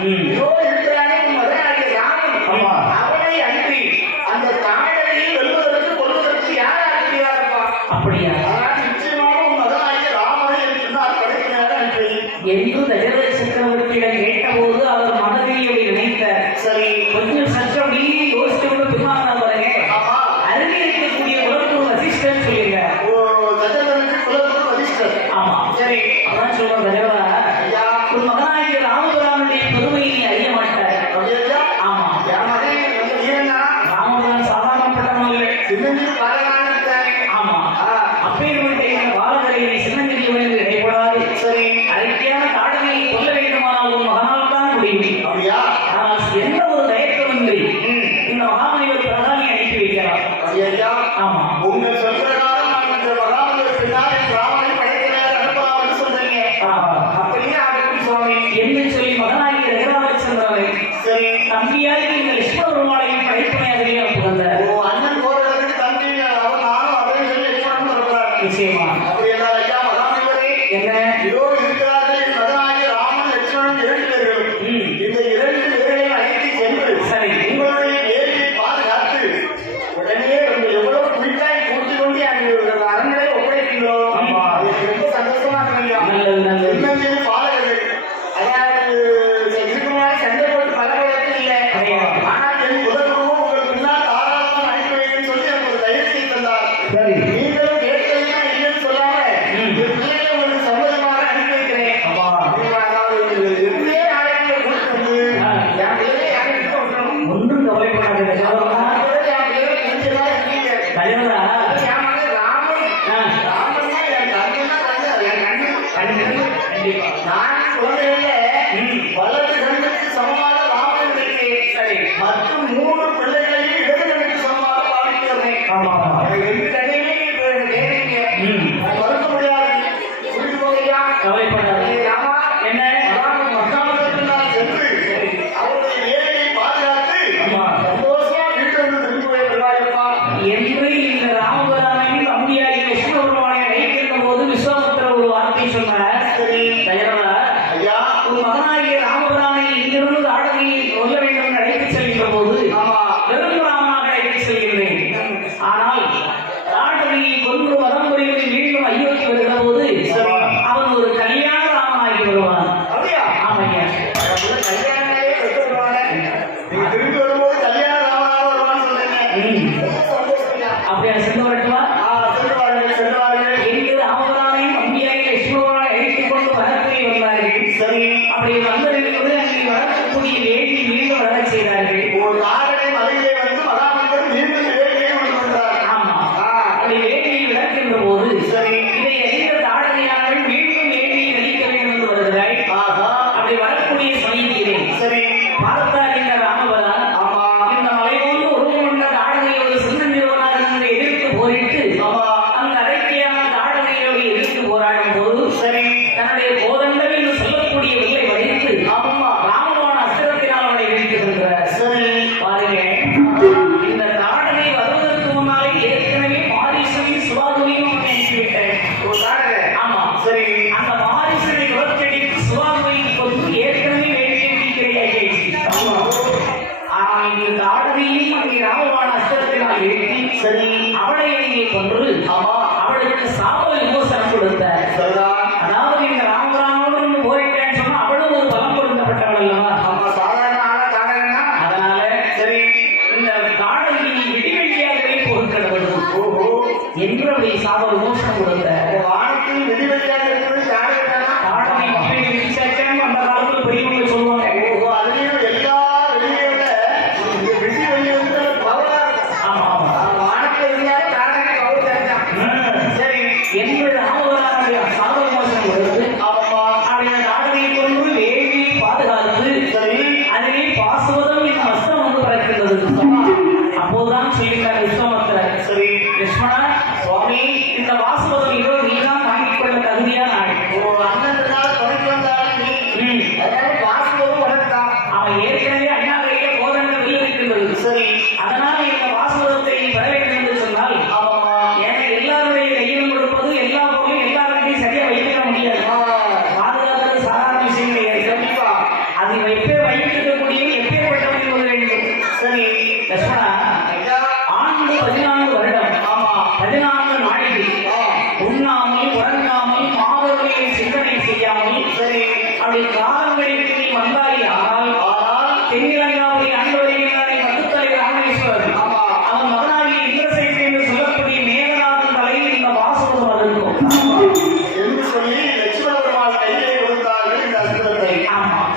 இதோ இருக்கிறானே உன் மகனாகிய ராமன். ஆமா. அவனை அன்றி அந்த தாடகையை வெல்வதற்கு கொள்வதற்கு யார் இருக்கிறாரப்பா? அப்படியா? அதனால் நிச்சயமாக உன் மகனாகிய ராமனை என்று நான் படைப்பினாக அனுப்பினேன். என்று தசரத சக்கரவர்த்தியிடம் கேட்டபோது அவர் மனதில் அப்படி நினைத்தார். சரி. கொஞ்சம் சற்று அப்படி யோசிச்சு கொண்டு பின்னால் பாருங்க. ஆமா. அருகே இருக்கக்கூடிய குலக்குரு வசிஷ்டர் சொல்லுங்க. தசரதனுக்கு குலகுரு வசிஷ்டர். ஆமா. சரி. அதான் சொல்றோம் தசரதா, ஐயா, உன் மகனாகிய ராமபுரானுடைய பெருமையை நீ அறிய மாட்டார். அப்படியா? ஆமா. என் மகன் வந்து நீனா ராமபுரான் சாதாரணப்பட்டவன் இல்லை. சின்னஞ்சிறு பாலகான இருக்கானே. ஆமா. அப்பேற்பட்ட இந்த பாலகரை நீ சின்னஞ்சிறியவன் என்று நினைப்படாது. சரி. அரைக்கையான தாடகையை கொல்ல வேண்டுமானால் உன் மகனால் தான் முடியும். அப்படியா? ஆனால் எந்த ஒரு தயக்கமின்றி இந்த மகாமனிவர் பிரதானி அனுப்பி வைக்கிறார். அப்படியா? ஆமா. உங்கள் சொல்றதால நான் இந்த மகாமனிவர் பின்னால் என் ராமனை படைக்கிறார் அனுப்பலாம்னு சொல்றீங்க. அப்படியே ஆகட்டும் சுவாமி என்று சொல்லி மகனாகிய ரகுராமச்சந்திரனை சரி. தம்பியாகி இந்த லட்சுமண பெருமாளையும் படைப்பனையாகவே புகழ்ந்தார். அண்ணன் போறதுக்கு தம்பி அவர் நானும் அப்படின்னு சொல்லி எக்ஸ்பிளைன் பண்றாரு. நிச்சயமா. அப்படி எல்லாம் ஐயா மகாமனிவரே என்ன? இதோ இருக்கிறார்கள் என் மகனாகிய ராமன் லட்சுமணன் 2 பேர்களும். இந்த 2 பேர்களையும் அழைத்து சென்று சரி. உங்களுடைய வேலையை பாதுகாத்து உடனே எவ்வளவு குயிக்காய் கூட்டி கொண்டு அந்த அரண்மனை ஒப்படைப்பீங்களோ ஆமா. எனக்கு ரொம்ப சந்தோஷமா இருக்கு. நல்லது நல்லது. சின்னஞ்சிறு பாலகர்கள் அதாவது இதுக்கு முன்னாடி சண்டை போட்டு பலவழக்கம் இல்லை. கிடையாது. ஆனால் என் குலகுருவும் உங்களுக்கு முன்னால் தாராளமாக அனுப்பி வைக்கணும்னு சொல்லி எனக்கு ஒரு தைரியத்தை தந்தார். சரி. நீங்களும் கேட்கலைன்னா இல்லைன்னு சொல்லாம என் பிள்ளைகளை உங்களுக்கு சம்மதமாக அனுப்பி வைக்கிறேன். ஆமா. எப்படியே நாளைக்கு கூட்டு வந்து என் பிள்ளைகளை யாரும் விட்டுறோம். ஒன்றும் கவலைப்படாத தசரதா. என் பிள்ளைகளை நெஞ்சதா இருக்கீங்க. தசரதா, என் மகன் ராமன் ராமன்னா என் கண்ணுன்னா கண்ணு என் கண்ணு கண்டிப்பா. நான் குழந்தைகள வலது கண்ணுக்கு சமமாக ராமன் இருக்கிறேன். சரி. மற்றும் 3 பிள்ளைகளையும் இடது கண்ணுக்கு சமமாக பாவிக்கிறேன். ஆமா. எனக்கு 2 கண்ணையுமே கேட்கிறீங்க. நான் மறுக்க முடியாது. புரிந்து போகையா? கவலைப்படாத. ராமா என்ன? ராமன் மக்காமத்திற்கு நான் சென்று அவருடைய வேலையை பாதுகாத்து ஆமா. சந்தோஷமா வீட்டு வந்து திரும்பி போய் வருவாயப்பா. என்று இந்த ராமபுரானையும் தம்பியாகி லட்சுமண பெருமாளை வைத்திருந்த போது விஸ்வாமித்திரர் ஒரு வார்த்தை சொன்னார். சரி. தசரதா, ஐயா. உன் மகனாகிய ராமபுரானை இங்கிருந்து தாடகையை கொல்ல வேண்டும் என்று அழைத்து செல்கின்ற போது ஆமா. வெறும் ராமனாக அழைத்து செல்கிறேன். ஆனால் தாடகையை கொன்று வரம் புரிந்து மீண்டும் அயோத்தி வருகிற போது சரி. அவன் ஒரு கல்யாண ராமனாகி வருவான். அப்படியா? ஆமையா. அதுக்குள்ள கல்யாணமே பெற்று வருவாங்க. நீங்க திரும்பி வரும்போது கல்யாண ராமனாக வருவான்னு சொன்னீங்க. ரொம்ப சந்தோஷம் ஐயா. அப்படியா? சென்று வரட்டுமா? சென்று வாருங்கள், சென்று வாருங்கள். எங்கு ராமபுரானையும் தம்பியாகி லட்சுமணனை அழைத்துக் கொண்டு வரத்தை வந்தார்கள். சரி. அப்படி வந்திருக்கிறது அங்கே வளர்க்கக்கூடிய வேண்டி மீண்டும் வளரச் செய்தார்கள். ஒரு தாகடை மலையிலே வந்து மகாமனிதர் மீண்டும் வேலையை கொண்டு வந்தார். ஆமா. அப்படி வேண்டியை விளக்கின்ற போது சரி. இதை அறிந்த தாடகையானவள் மீண்டும் வேண்டியை அளிக்க வேண்டும் என்று வருகிறாள். ஆஹா. அப்படி வரக்கூடிய சமயத்திலே சரி. பார்த்தார் இந்த ராமபுரான். ஆமா. இந்த மலை போன்று உருவம் கொண்ட தாடகையை ஒரு சின்னஞ்சிறுவனாக இருந்து எதிர்த்து போரிட்டு ஆமா. அந்த அரைக்கையான தாடகையோடு எதிர்த்து போராடும் போது சரி. தன்னுடைய கோதங்கள் என்று சொல்லக்கூடிய வில்லை வளைத்து ஆமா. ராமபுரான் அஸ்திரத்தினால் அவனை வீழ்த்துகின்றார். சரி. பாருங்க, இந்த தாடகை வருவதற்கு முன்னாலே ஏற்கனவே மாரீசனையும் சுபாகுவையும் அவனை அனுப்பிவிட்டார். ஒரு தாகடை. ஆமா. சரி. அந்த மாரீசனை துரத்தடித்து சுபாகுவை கொண்டு ஏற்கனவே வேண்டிய கிடையாயிடுச்சு. ஆமா. ஆனால் இந்த தாடகையும் அங்கே ராமபுரான் அஸ்திரத்தினால் வீழ்த்தி சரி. அவளை அங்கே கொன்று ஆமா. அவளுக்கு சாப விமோசனம் கொடுத்தார். சரிதான். அதாவது இந்த ராமபுரானோடு நம்ம போயிட்டேன்னு சொன்னா அவளும் ஒரு பலம் கொடுக்கப்பட்டவள் அல்லவா? ஆமா. சாதாரண ஆளா தாகடைன்னா? அதனால சரி. இந்த தாடகை இடிவெளியாகவே பொருட்கள் ஓஹோ. என்று அவளை சாப விமோசனம் கொடுத்தார். வானத்தில் வெடிவெடியாக இருக்கிறது தாகடை தானா? தாடகை இப்படி விதிச்சாச்சுன்னு அந்த காலத்துல பெரியவங்க சொல்லுவாங்க. ஓஹோ. அதுலயும் எல்லா வெளியோட இந்த வெடி வெளியே வந்து பவரா இருக்கும். ஆமா ஆமா. வானத்தில் இருந்தாலே தாகடை பவர் தெரிஞ்சான். சரி. என்று ராமபுரானுடைய சாப விமோசனம் கொடுத்து ஆமா. அவருடைய தாடகையை கொண்டு வேள்வி பாதுகாத்து சரி. அதிலே பாசுவதம் இந்த வஸ்திரம் வந்து பிறக்கின்றது. அப்போதுதான் சொல்லிட்டார் விஸ்வாமித்திரர். சரி. லட்சுமணா, சுவாமி, இந்த வாசுவதம் இதோ நீதான் வாங்கிக் கொள்ள தகுதியான ஆள். ஓ, அண்ணன் இருந்தாலும் துணைக்கு வந்தாலும் நீ. அதனால வாசுவதும் உனக்குதான். அவன் ஏற்கனவே அண்ணா கையில கோதண்டம் வெளி இருக்கின்றது. சரி. அதனால இந்த வாசுவதத்தை பெற வேண்டும் என்று சொன்னால் ஆமாம்மா. எனக்கு எல்லாருடைய கையிலும் கொடுப்பது எல்லா பொருளும் எல்லாருக்கையும் சரியா வைக்க முடியாது. பாதுகாக்கிறது சாதாரண விஷயம் கிடையாது. கண்டிப்பா. அதை வைப்பே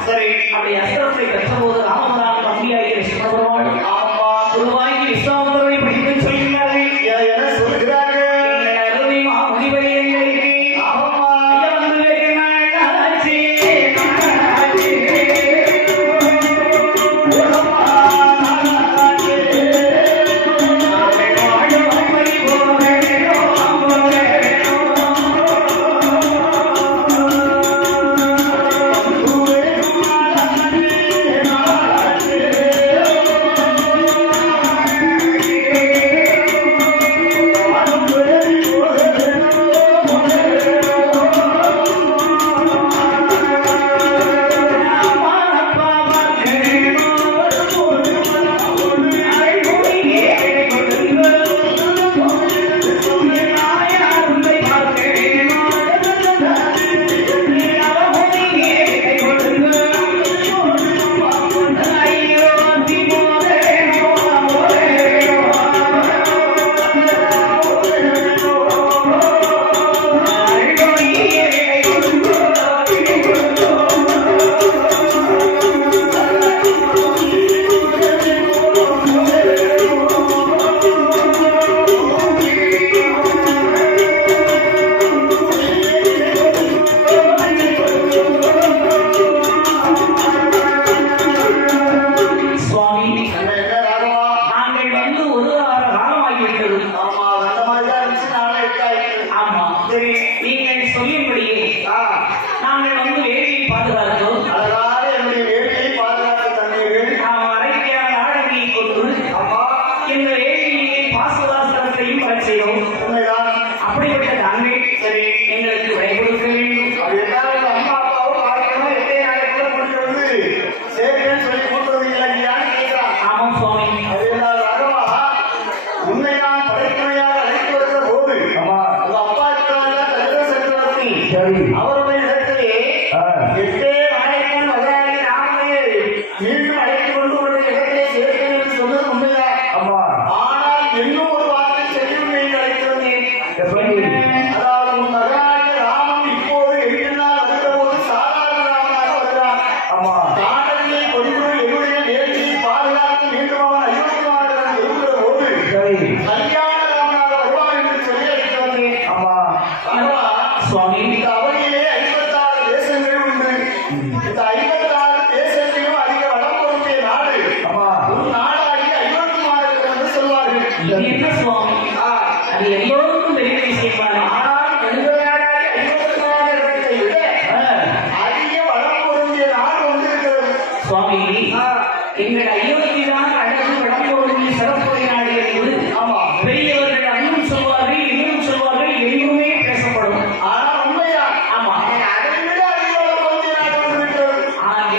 சரி அப்படி அஸ்திரத்தை பெற்றபோது ராமபுரான் தம்பியாகிய விஷ்ணுபெருமாள் ஆமா குருவாகி விஸ்வாமித்திரரை படித்து சொல்கிறார்கள். என சொல்கிறார்கள் எங்கள் அருமை மாமுனிவரே எங்களுக்கு ஆமா ஐயா வந்து வெகு நாளாச்சு, நாளாச்சு. நாங்கள் வாழும் அப்படி போக வேணும், போக வேணும். சுவாமி, என்ன ராகவா நாங்கள் வந்து ஒரு வார காலமாகிவிட்டது. ஆமா அந்த மாதிரி தான் இருந்துச்சு நாளை எட்டாயிட்டு ஆமா, சரி நீங்கள் சொல்லியபடியே நாங்கள் வந்து வேலையை பாதுகாத்தோம். அழகாக என்னுடைய வேலையை பாதுகாத்த தண்ணீர்கள் நாம் அரைக்கையான ஆடகையை கொண்டு அம்மா இந்த வேலையை பாசுதாசனத்தையும் வரச் செய்தோம். உண்மைதான் அப்படிப்பட்ட தாங்கள் சரி எங்களுக்கு விடை கொடுக்க வேண்டும். அது எல்லாரும் அம்மா அப்பாவும் பார்க்கணும் எட்டே நாளைக்குள்ள கொண்டு வந்து சேர்க்கன்னு சொல்லி கொண்டு வந்தீங்களா இல்லையான்னு கேட்கிறான் ஆமாம் சுவாமி. அது எல்லாம் ராகவா உன்னை நான் படைத்துணையாக அழைத்து வருகிற போது உங்க அப்பா இருக்கிறாங்க தலித சக்கரவர்த்தி அவருடைய இடத்திலே எட்டே நாளைக்குள் மகனாகி ராமனை மீண்டும் அழைத்து கொண்டு உன்னுடைய இடத்திலே சேர்க்கிறேன் என்று சொன்னது உண்மைதான் ஆனால் இன்னும் ஒரு வார்த்தை செய்யும் நீங்கள் அழைத்து வந்தேன் அதாவது உன் மகனாகிய ராமன் இப்போது எங்கிருந்தால் வருகிற போது சாதாரண ராமனாக வருகிறான் காடலிலே கொடிபுடன் என்னுடைய வேலையை பாதுகாத்து மீண்டும் அவன் அயோக்கியமாக இருக்கிற போது கல்யாண ராமனாக வருவான் என்று சொல்லி அழைத்து வந்தேன் ராகவா, சுவாமி, இந்த அவனிலே 56 தேசங்கள் உண்டு இந்த 56 தேசத்திலும் அதிக வளம் பொருந்திய நாடு ஒரு நாடாகி அயோக்கியமாக என்று சொல்வார்கள் இது என்ன சுவாமி? அது எல்லோருக்கும் பெரிய விஷயமான ஆனால் எந்த நாடாகி அயோக்கியமாக இருக்கிறதை விட அதிக வளம் பொருந்திய நாடு ஒன்று இருக்கிறது சுவாமி, எங்கள் அயோத்திதான் அழகு விளம்பொருள் சிறப்புரை நாடு என்று ஆமா பெரியவர்கள் அன்னும் சொல்வார்கள், இன்னும் சொல்வார்கள், எங்குமே பேசப்படும். ஆனால் உண்மைதான் ஆமா, அதை விட அதிக வளம் பொருந்திய நாடு ஒன்று இருக்கிறது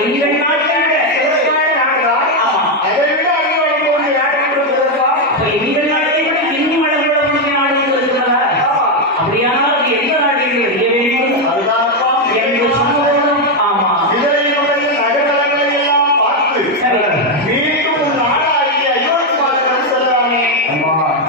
எங்கள் நாட்டை விட சிறப்பான நாடுதான் ஆமா, அதை விட அதிக வளம் பொருந்திய நாடு ஒன்று இருக்கிறதா அப்ப எங்கள் நாட்டை விட இன்னும் அழகு விளம்பொருள் நாடு இருக்கிறதா? ஆமா அப்படியானால் அது எந்த நாடு என்று அறிய வேண்டும் அதுதான்ப்பா என்று சொன்னபோதும் ஆமா, இதனையுடைய நடுவலங்களை எல்லாம் பார்த்து சரி. மீண்டும் ஒரு நாடாகிய அயோத்தியமாக செல்றானே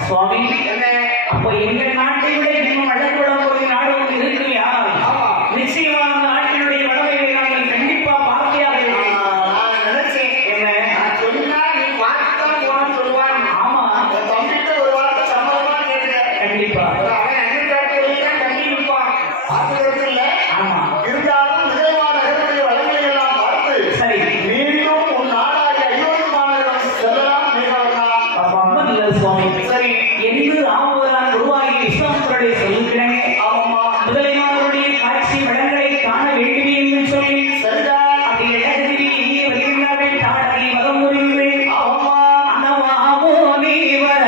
சுவாமி, என்ன அப்போ எங்கள் நாட்டை விட இன்னும் அழகு விளம்பொருள் நாடு ஒன்று இருக்கிறையா? ஆமா நிச்சயமா அந்த நாட்டினுடைய வளமையை நாங்கள் கண்டிப்பா பார்க்கையாக இருக்கிறோம். நான் நினைச்சேன் என்ன? நான் சொன்னா நீ பார்த்துதான் போனான்னு சொல்லுவான் ஆமா, என் தம்பிட்ட ஒரு வார்த்தை சம்மதமா கேட்டேன் கண்டிப்பா. அவன் அண்ணன் காட்டுவதை தான் கண்டி நிற்பான் பார்த்துக்கிறது இல்ல ஆமா, இருந்தாலும் விதமான நகருடைய வளங்களை எல்லாம் பார்த்து சரி. மீண்டும் ஒரு நாடாகிய அயோத்தியமாக செல்லலாம் நிகழ்லாம் ரொம்ப நல்லது சுவாமி. சரி என்று ராமபுரான் குருவாகி விஸ்வாமித்திரரை சொல்லுகிறேன். ஆமாம்மா முதலைமாருடைய காட்சி படங்களை காண வேண்டுமே என்று சொல்லி சரிதான் அப்படி இடத்திலே இங்கே வருகின்றார்கள். தாடகை வரம் புரிந்து ஆமாம்மா அந்த வாமோ நீவர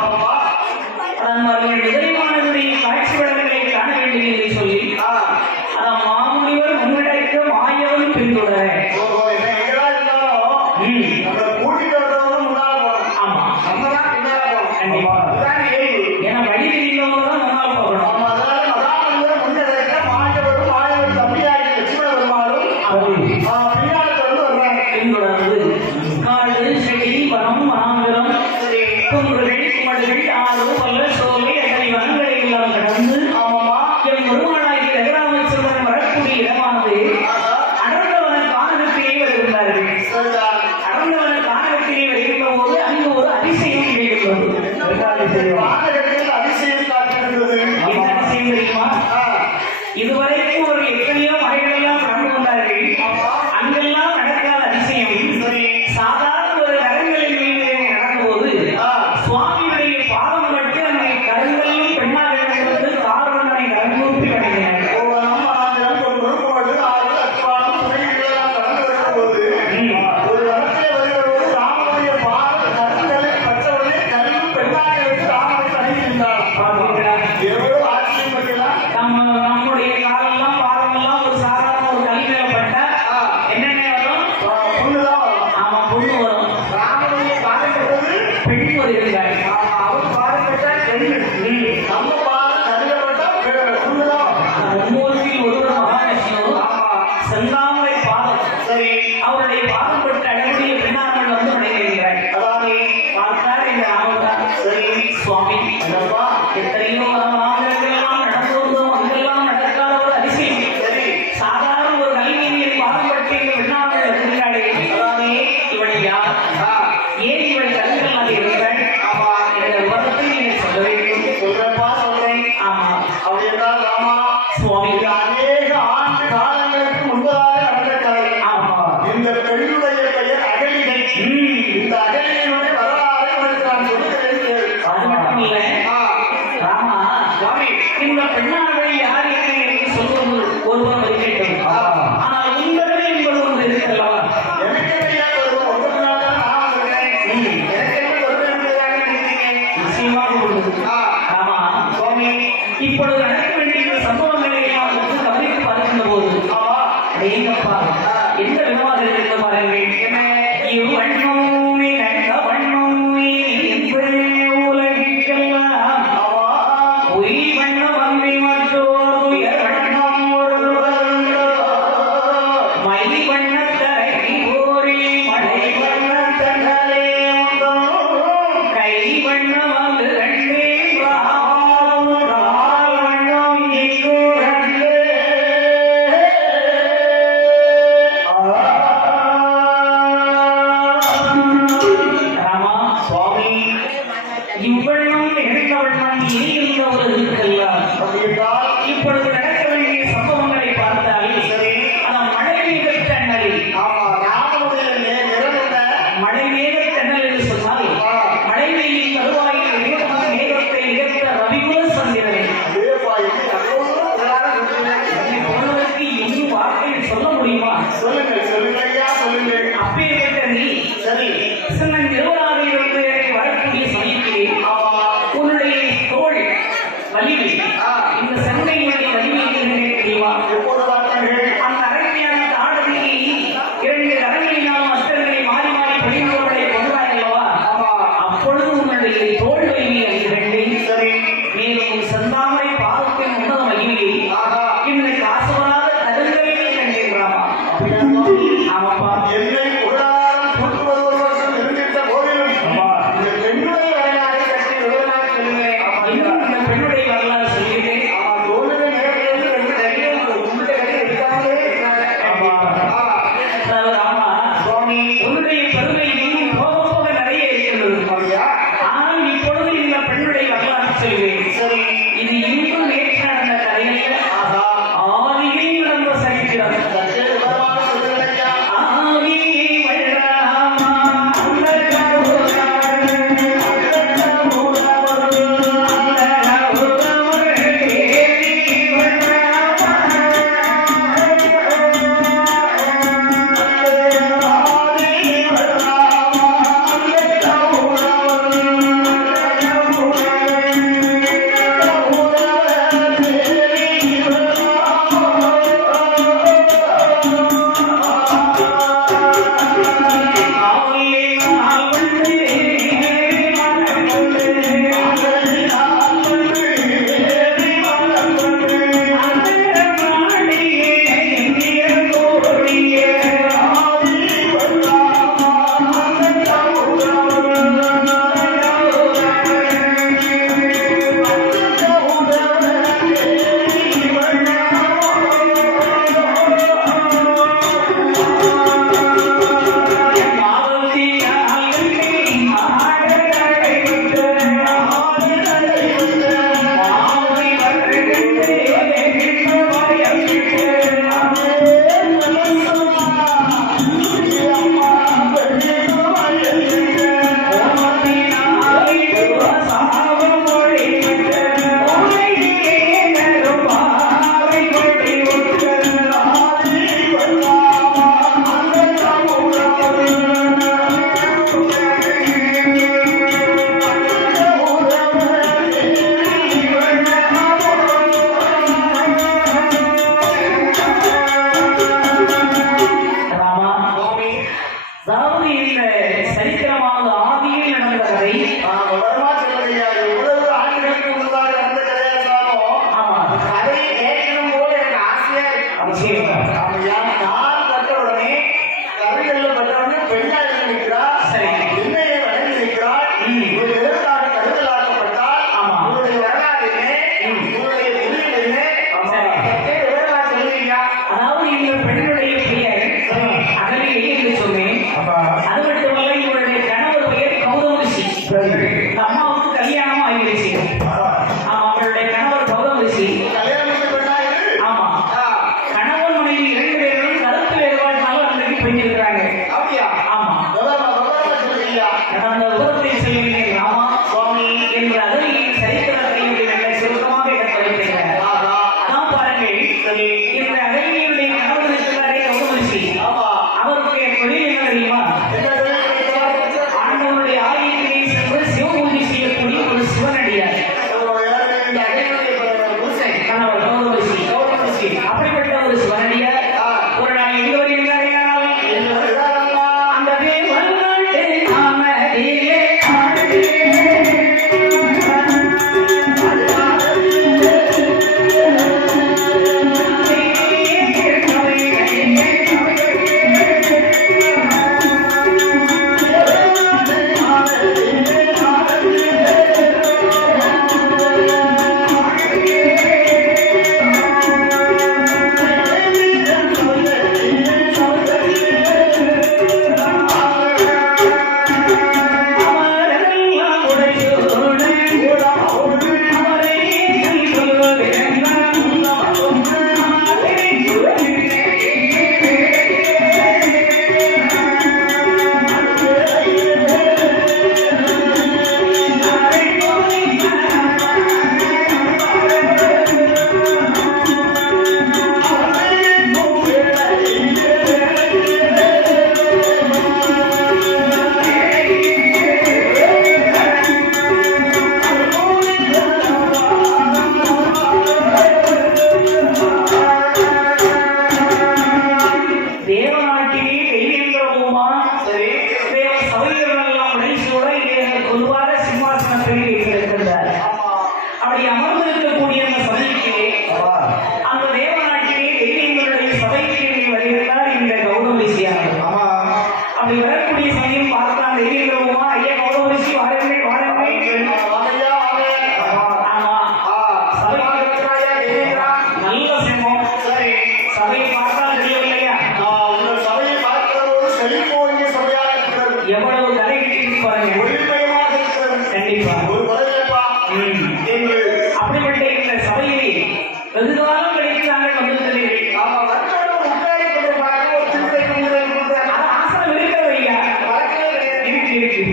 ஆமா அவர்கள் முதலிமானவருடைய காட்சி வளங்களை காண வேண்டும் என்று சொல்லி அதான் மாமுனிவர் முன்னடைக்க மாயவன் பின்தொடர ஓஹோ என்ன எங்கடா இருந்தாலும் நம்மள கூட்டிட்டு வந்தவங்க முன்னால போகணும் ஆமா நம்ம தான் பின்னால போகணும் கண்டிப்பா அதுதான் இயல்பு ஏன்னா வழி தெரிந்தவங்க தான் முன்னால் போகணும் ஆமா அதனால மகாமனிதர் முன்னடைக்க மாயவரும் தம்பியாகி லட்சுமண பெருமாளும் பின்னால தொடர்ந்து வர்றாங்க பின்தொடர்ந்து காடு செடி வனம் வனாந்திரம் சரி குன்றுகள் குமடுகள் ஆறு பல்ல சோலை அத்தனை வனங்களை எல்லாம் கடந்து ஆமாமா என் முருகனாகி ரகுராமச்சந்திரன் வரக்கூடிய இடமானது அடர்ந்தவன கானகத்திலே வருகிறார்கள் சரிதான் அடர்ந்தவன கானகத்திலே வருகின்ற போது அங்கு ஒரு அதிசயம் நிகழ்கிறது வானகத்தில் அதிசயம் காத்திருக்கிறது என்ன அதிசயம் தெரியுமா இதுவரைக்கும் ஒரு எத்தனையோ மலைகளெல்லாம் கடந்து வந்தார்கள் அங்கெல்லாம் நடக்காத அதிசயம் சரி சாதாரண ஒரு கரங்களின் மீது நடந்தபோது சுவாமியுடைய பாதம் பட்டு அங்கே கருங்கல்லும் பெண்ணாக கிடந்தது காரணனை கருங்கூப்பி வணங்கினார் ஒவ்வொன்றும் ஆந்திரம் ஒரு முழுக்கோடு ஆறு அச்சுவானம் துணைகளெல்லாம் கடந்து வரும்போது ஒரு இடத்திலே வருகிறபோது ராமனுடைய பாத கருங்களை பற்றவுடனே கல்லும் பெண்ணாக எடுத்து ராமனை அணிந்திருந்தார் பார்த்தீங்களா? எவ்வளவு ஆச்சரியம் பண்ணலாம் நம்முடைய காலெல்லாம் பாதமெல்லாம் ஒரு சாதாரண ஒரு கல் மேல பட்டா என்னென்ன வரும் பொண்ணுதான் வரும் ஆமா பொண்ணு வரும் ராமனுடைய பாதம் பெற்றது பெண் வருகிறார் அவர் பாதம் பெற்றா பெண்ணு நம்ம பாதம் கருதப்பட்டா பொண்ணுதான் மும்மூர்த்தியில் ஒருவர் மகாலட்சுமி செந்தாமரை பாதம் சரி அவருடைய பாதம் பட்டு அழகிய பெண்ணாமல் வந்து வணங்குகிறார் அதானே பார்த்தார் இந்த ராமதான் சரி சுவாமி அதப்பா எத்தனையோ மாதங்களெல்லாம் நடந்து வந்தோம் அங்கெல்லாம் நடக்காத ஒரு அதிசயம் சரி சாதாரண ஒரு கல்வியை பாதம் பட்டு இங்கு பெண்ணாமல் இருக்கிறாளே அதானே இவள் யார் ஏன் இவள் கல்விகளாக இருக்கிறாள் ஆமா இந்த விவரத்தை நீங்கள் சொல்ல வேண்டும் சொல்றப்பா சொல்றேன் ஆமா அப்படி என்றால் ராமா சுவாமி இது அநேக ஆண்டு காலங்களுக்கு முன்பதாக நடந்த கதை ஆமா இந்த பெண்ணுடைய பெயர் அகலிகை இந்த அகலிகையுடைய வரலாறை உனக்கு நான் சொல்லுகிறேன் கேள். அது மட்டும் இல்ல ராமா சுவாமி இந்த பெண்ணானவள் யார் என்ன என்று சொல்வது ஒருவர் இருக்கட்டும் ஆனால் உங்கள் என்பது ஒன்று இருக்கிறல்லவா எனக்கு என்ன வருவோம் ஒவ்வொரு நாளும் நான் வந்திருக்கேன் எனக்கு என்ன வருவது என்பதாக நினைக்கிறீங்க நிச்சயமாக உள்ளது ஆமா சுவாமி இப்பொழுது நடக்க வேண்டிய இந்த சம்பவங்களை எல்லாம் வந்து கவனித்து பார்க்கின்ற போது ஆமா அடேங்கப்பா எந்த விதமாக இருக்கிறது பாருங்கள் இவ்வண்ணம் நடந்த வண்ணம் என்பதே உலகிற்கெல்லாம் ஆமா பொய் வண்ணம் அன்னை மற்றோர் உயர் வண்ணம் மை வண்ணத்தரை போரில் மழை வண்ணத்தங்களே கை வண்ணம் அங்கு கண்டே வண்ணம் இங்கு கண்டே ராமா சுவாமி இவ்வண்ணம் எடுத்த வண்ணம் இனி இருந்தவர் இருக்கலாம் அப்படி என்றால் இப்பொழுது நடக்க வேண்டிய சம்பவங்களை பார்த்தால் சரி அதான் மழை மேக தண்ணல் ஆமா ராமனுடைய நிறம் என்ன மழை மேக தண்ணல் என்று சொன்னால் மழை வெயில் தருவாயில் மேகத்தை இயக்க ரவிகுல சந்திரனை அதேப்பா இது அவ்வளவு பிரகாரம் சொல்லுங்க. என்னை போனதற்கு இன்னும் வார்த்தை சொல்ல முடியுமா சொல்லுங்கள் சொல்லுங்கள் ஐயா சொல்லுங்கள் அப்பேற்பட்ட நீ சரி சின்னன் திருவண்ணாமலையிலிருந்து வரக்கூடிய சமயத்திலே ஆமா உன்னுடைய தோள் வலிமை இந்த சண்டையுடைய வலிமை என்ன தெரியுமா எப்போது பார்த்தார்கள் அந்த அரண்மையான தாடகையை இரண்டு கரங்களினாலும் அஸ்திரங்களை மாறி மாறி படிந்தவர்களை கொண்டாய் அல்லவா ஆமா அப்பொழுது உன்னுடைய தோல் வலிமை அது இரண்டை சரி மேலும் செந்தாமரை பாதத்தின் உன்னத மகிமையை ஆஹா இன்னைக்கு ஆசவராத கருங்கலையை கண்டேன்றாமா ஆமாப்பா என்னை புகழாரம் கூட்டுவது ஒருவருக்கும் இருந்திட்ட போதிலும் இந்த பெண்ணுடைய வரலாறை பற்றி விவரமாக சொல்லுங்கள் இன்னும் இந்த பெண்ணுடைய வரலாறு சொல்கிறேன் ஆமா தோளுடைய நிறத்திலிருந்து ரெண்டு கையும் ஒரு கும்பிட்ட கை எடுக்காமலே இருக்கிறாங்க அதாவது ராமா சுவாமி உன்னுடைய பெருமை இன்னும் போக போக நிறைய இருக்கிறது அப்படியா ஆனால் இப்பொழுது இந்த பெண்ணுடைய வரலாறு சொல்கிறேன் சரி இது இன்னும் நேற்று நடந்த கதையல்ல ஆஹா ஆதியில் நடந்த சரித்திரம் சற்றே விவரமாக சொல்லுங்கள் ஐயா ஆதி வள்ளலாமா அந்த ஆதி வரலாமா அந்த என்ற அகலியின் சரித்திரத்தை நல்ல சுருக்கமாக எடுத்து வைத்திருக்கிறார். அதான் பாருங்கள், இந்த அகலியுடைய கணவன் இருக்கிறாரே கௌதமரிஷி, அவருடைய தொழில் என்ன தெரியுமா? ஆண்டவனுடைய ஆலயத்திலே சென்று சிவபூஜை செய்யக்கூடிய ஒரு சிவனடியார் கணவர் கௌதமரிஷி. அப்படிப்பட்ட ஒரு சிவனடியார் ஒரு நாள் எங்க வருகிறாரே, அந்த தேவநாட்டு நாமதிலே அப்படி அமர்ந்திருக்கக்கூடிய அந்த சபையிலே, அந்த தேவநாட்டிலே தெய்வங்களுடைய சபைக்கு வருகிறார் இந்த கௌதமரிஷியானவர். அப்படி வரக்கூடிய சமயம் பார்த்தான் தெய்வங்களுமா, ஐயா கௌதமரிஷி வாருங்கள் வாருங்கள். ஆமா, நல்ல சிம்மம். சரி, சபையை பார்த்தால் தெரியவில்லையா? எவ்வளவு தலைவிட்டு பாருங்க, கண்டிப்பா. அப்படிப்பட்ட இந்த சபையை வெகுகாலம் கழித்து நாங்கள் வந்திருக்கிறீர்கள். ஆசனம் இருக்கிறது ஐயா, இருக்கு.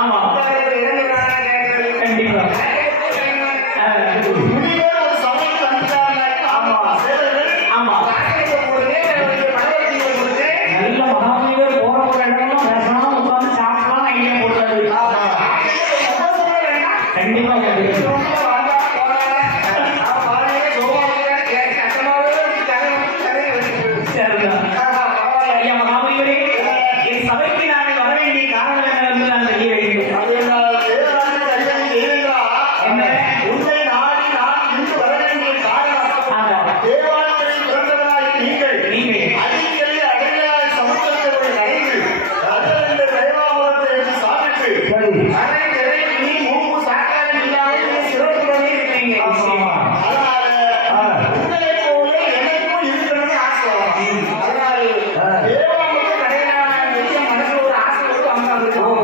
ஆமா, கண்டிப்பா. ஆமா, நல்ல மகாமுனிவர் போற ஒரு இடம்லாம் பேசலாம், உட்கார்ந்து சாப்பிடலாம், ஐடியா போட்டாரு. கண்டிப்பா ஐயா மகாமுனிவரே, என் சபைக்கு நாங்கள் வர வேண்டிய காரணம் என்னவென்று நான் தெரிய வேண்டும்.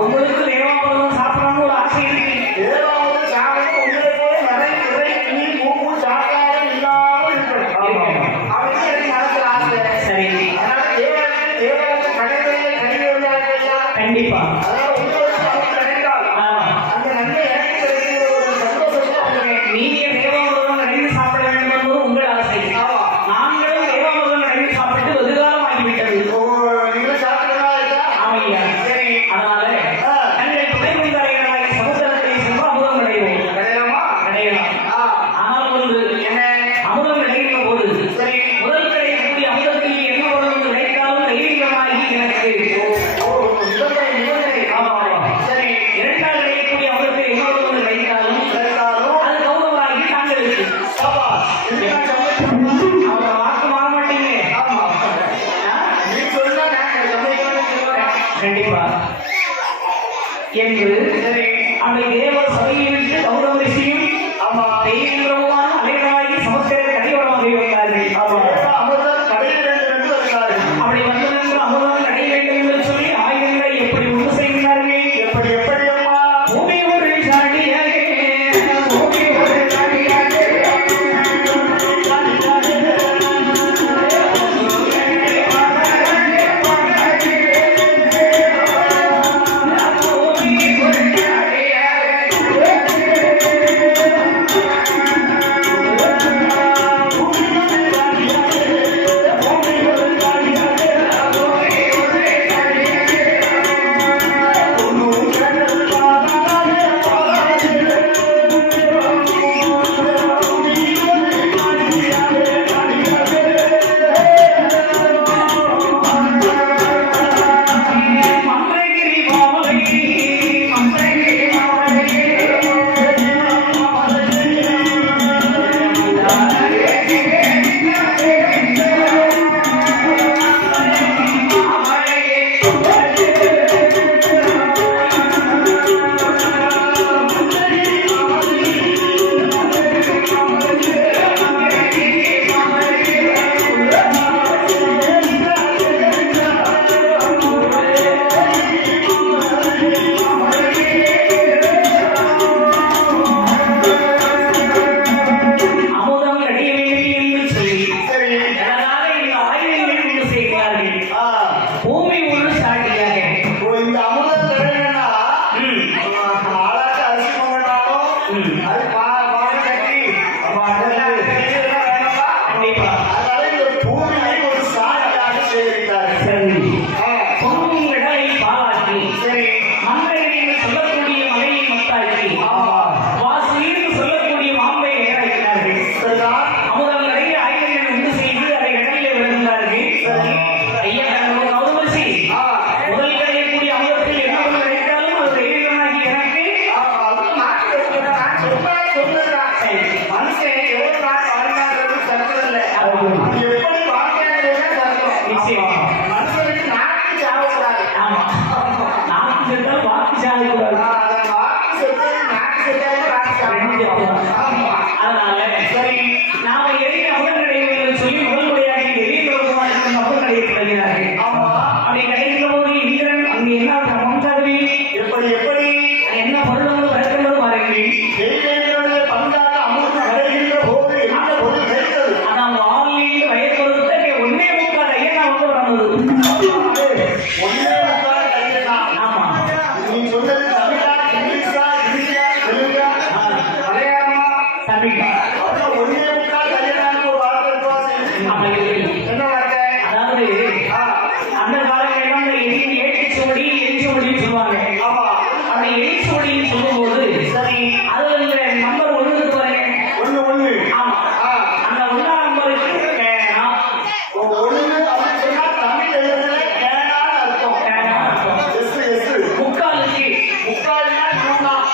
உங்களுக்கு தேவாமிர்தம் சாப்பிடணும்னு ஒரு ஆசை இருக்கு. சரி, கண்டிப்பா. நீங்க தேவாமிர்தம் நிறைந்து சாப்பிட வேண்டும் என்பது உங்கள் ஆசை. நாங்களும் தேவாமிர்தம் நிறைந்து சாப்பிட்டு வெகுகாலம் ஆகிவிட்டது. ஆமையா, அதனால தங்கள் துணை புரிந்தார்களாக சமுத்திரத்தை சென்று அமுதம் கிடையும். ஆனால் ஒன்று என்ன, அமுதம் கிடைக்கிற போது முதல் கிடைக்கக்கூடிய அமுதத்தில் என்ன ஒரு கிடைத்தாலும் தைரியமாகி எனக்கு இரண்டாவது கிடைக்கக்கூடிய அமுதத்தில் என்ன ஒரு கிடைத்தாலும் அது கௌரவமாகி நாங்களுக்கு அவங்க வாக்கு மாற மாட்டீங்க. கண்டிப்பா என்று அந்த தேவ சபையை விட்டு கௌதமரிஷியும் தெய்வமான அலைகளாகி சமுத்திர கடையோரமாக வந்தார்கள். அப்படி வந்ததென்று அமுதம் கடை வேண்டும் என்று சொல்லி ஆயுதங்களை எப்படி உண்டு செய்கிறார்கள். எப்படி அம்மா பூமி ஒரு சாடியாக, பூமி ஒரு சாடியாக, பூமி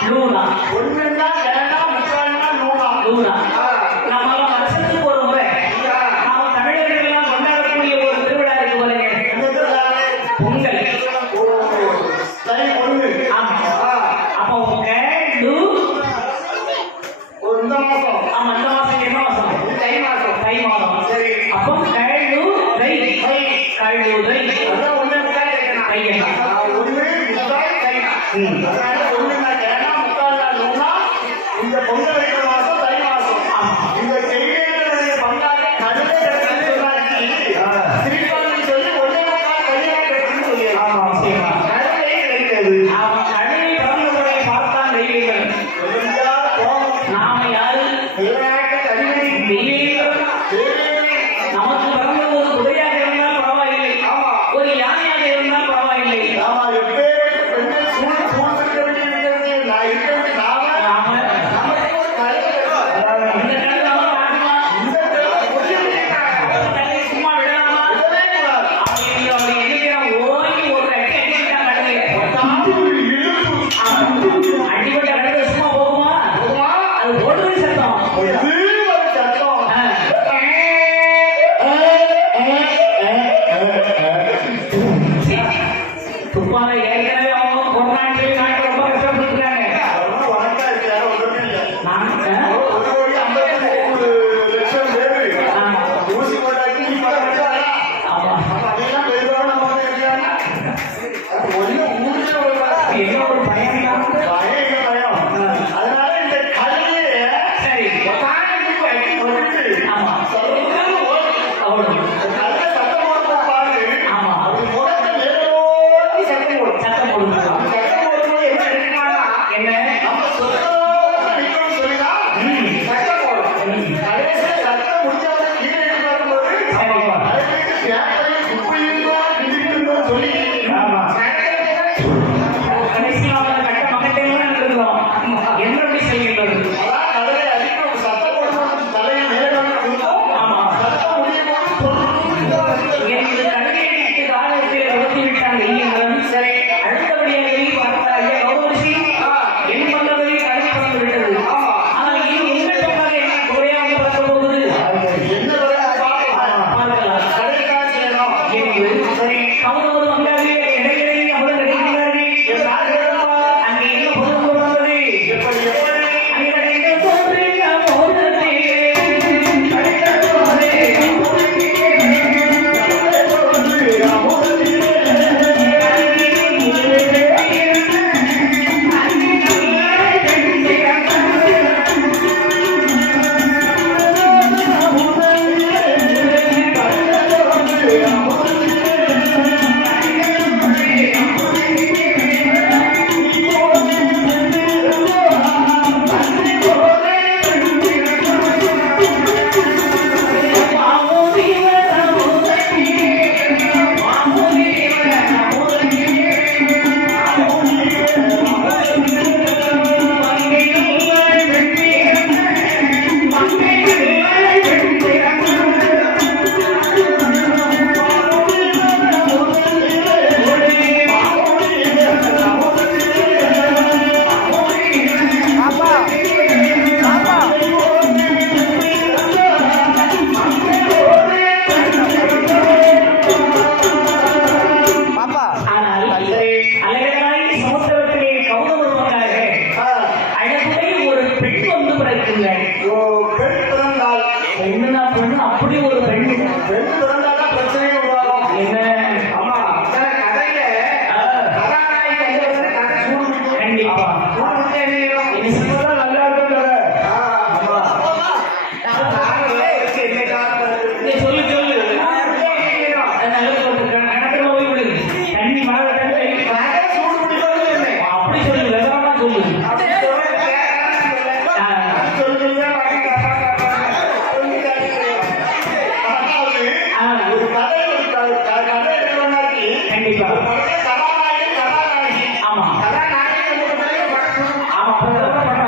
லூனா ஒண்ணுன்னா கேட்டா முக்கால்னா நூலா லூனா நம்ம வருஷத்துக்கு ஒரு முறை நாம தமிழர்கள் எல்லாம் கொண்டாடக்கூடிய ஒரு திருவிழா இருக்கு பாருங்க, பொங்கல். தை ஒண்ணு ஆமா. அப்போ கேடு ஒரு இந்த மாசம் ஆமா, இந்த மாசம் என்ன மாசம்? தை மாசம் தை மாதம். சரி அப்போ கேடு தை கழுதை அதான் ஒண்ணு முக்கால் கேட்கணும் தையல். ஒண்ணு முக்கால் தை அதனால ஒண்ணுன்னா கேட்டா முக்கால்னா நூலா இந்த பொங்கல் வைக்கிற மாசம் தை மாசம் இந்த செய்திகளுடைய பங்காளி கடுமை திருப்பாண்டி சொல்லி ஒன்னே முக்கால் கையா கட்டுன்னு சொல்லி ஆமா, நிச்சயமா. கடுமை கிடைக்காது அவன் கழுதை பிறந்தவரை பார்த்தான் தெய்வீகள். தெரிஞ்சா கோபம் நாம யாரு? விளையாட்டு கடுமை தெய்வீகள். நமக்கு பிறந்த ஒரு குதிரையாக இருந்தால் பரவாயில்லை, ஆமா ஒரு யானையாக இருந்தால் பரவாயில்லை. நாம எப்பேற்பட்ட பெண்ணை சூழ்ந்திருக்க வேண்டியிருக்கிறது நான் இருக்கிறது நாம நாம நமக்கு ஒரு கழுதை கிடையாது. இந்த கழுதை நம்ம பார்க்கணுமா? இந்த கழுதை முடியவே தன்னை சும்மா விடலாமா? கூடாது அப்படின்னு அவர் எண்ணிக்கிறான். ஓங்கி ஒரு அடி அடிச்சுட்டான் கழுதையை. அடிபட்ட கழுதை சும்மா போகுமா? அது ஓடுறது சத்தம். ஆ. துப்பால ஏற்கனவே அவங்க கொரோனான்னு சொல்லி நாட்டில் ரொம்ப கஷ்டப்பட்டுருக்காங்க. நான் ஆமா, என்ன ஒரு பயம் தான். சரி, ஆமா, அவ்வளவு. ஆமா, சத்தம் போடுங்க. என்ன? கடைசியில் அவங்க கட்ட மகட்டையும் இருக்கிறோம். என்ன எப்படி செய்கின்றது? ஆமா, எனக்கு கழுதையை காலத்தில் வளர்த்து விட்டாங்க ஈயங்கள். சரி, அடுத்தபடியாக பார்த்த ஐயா கௌரவசி என் பந்தவரை கழுதை பறந்து விட்டது. ஆனால் இது எங்கள் பக்கம் என்ன குறையாக பறக்க போகுது? பார்க்கலாம். என்று கௌரவர் வந்தாரு, இடையிலே அவர் கட்டினார்கள். அங்கே என்ன பொருள் வந்தது? அங்கே கடைந்த தோன்றிய மோதலே, கடைந்த தோன்றே, ஆனால் அழகாய் சமுத்திரத்திலே கௌரவர் வந்தாங்க. அழகுடைய ஒரு பெண் வந்து பிறக்கின்றாள். பெண்ணுனா பெண்ணு, அப்படி ஒரு பெண். என்ன? கண்டிப்பா. இது சொல்றதா நல்லா இருக்கும். நீ சொல்லு சொல்லு. அது நல்லது சொல்லிருக்காங்க. கணக்குல போய் விடு. தண்ணி மழை தண்ணி அப்படி சொல்லு, விவரமா சொல்லு. கண்டிப்பா. ஆமா ஆமா,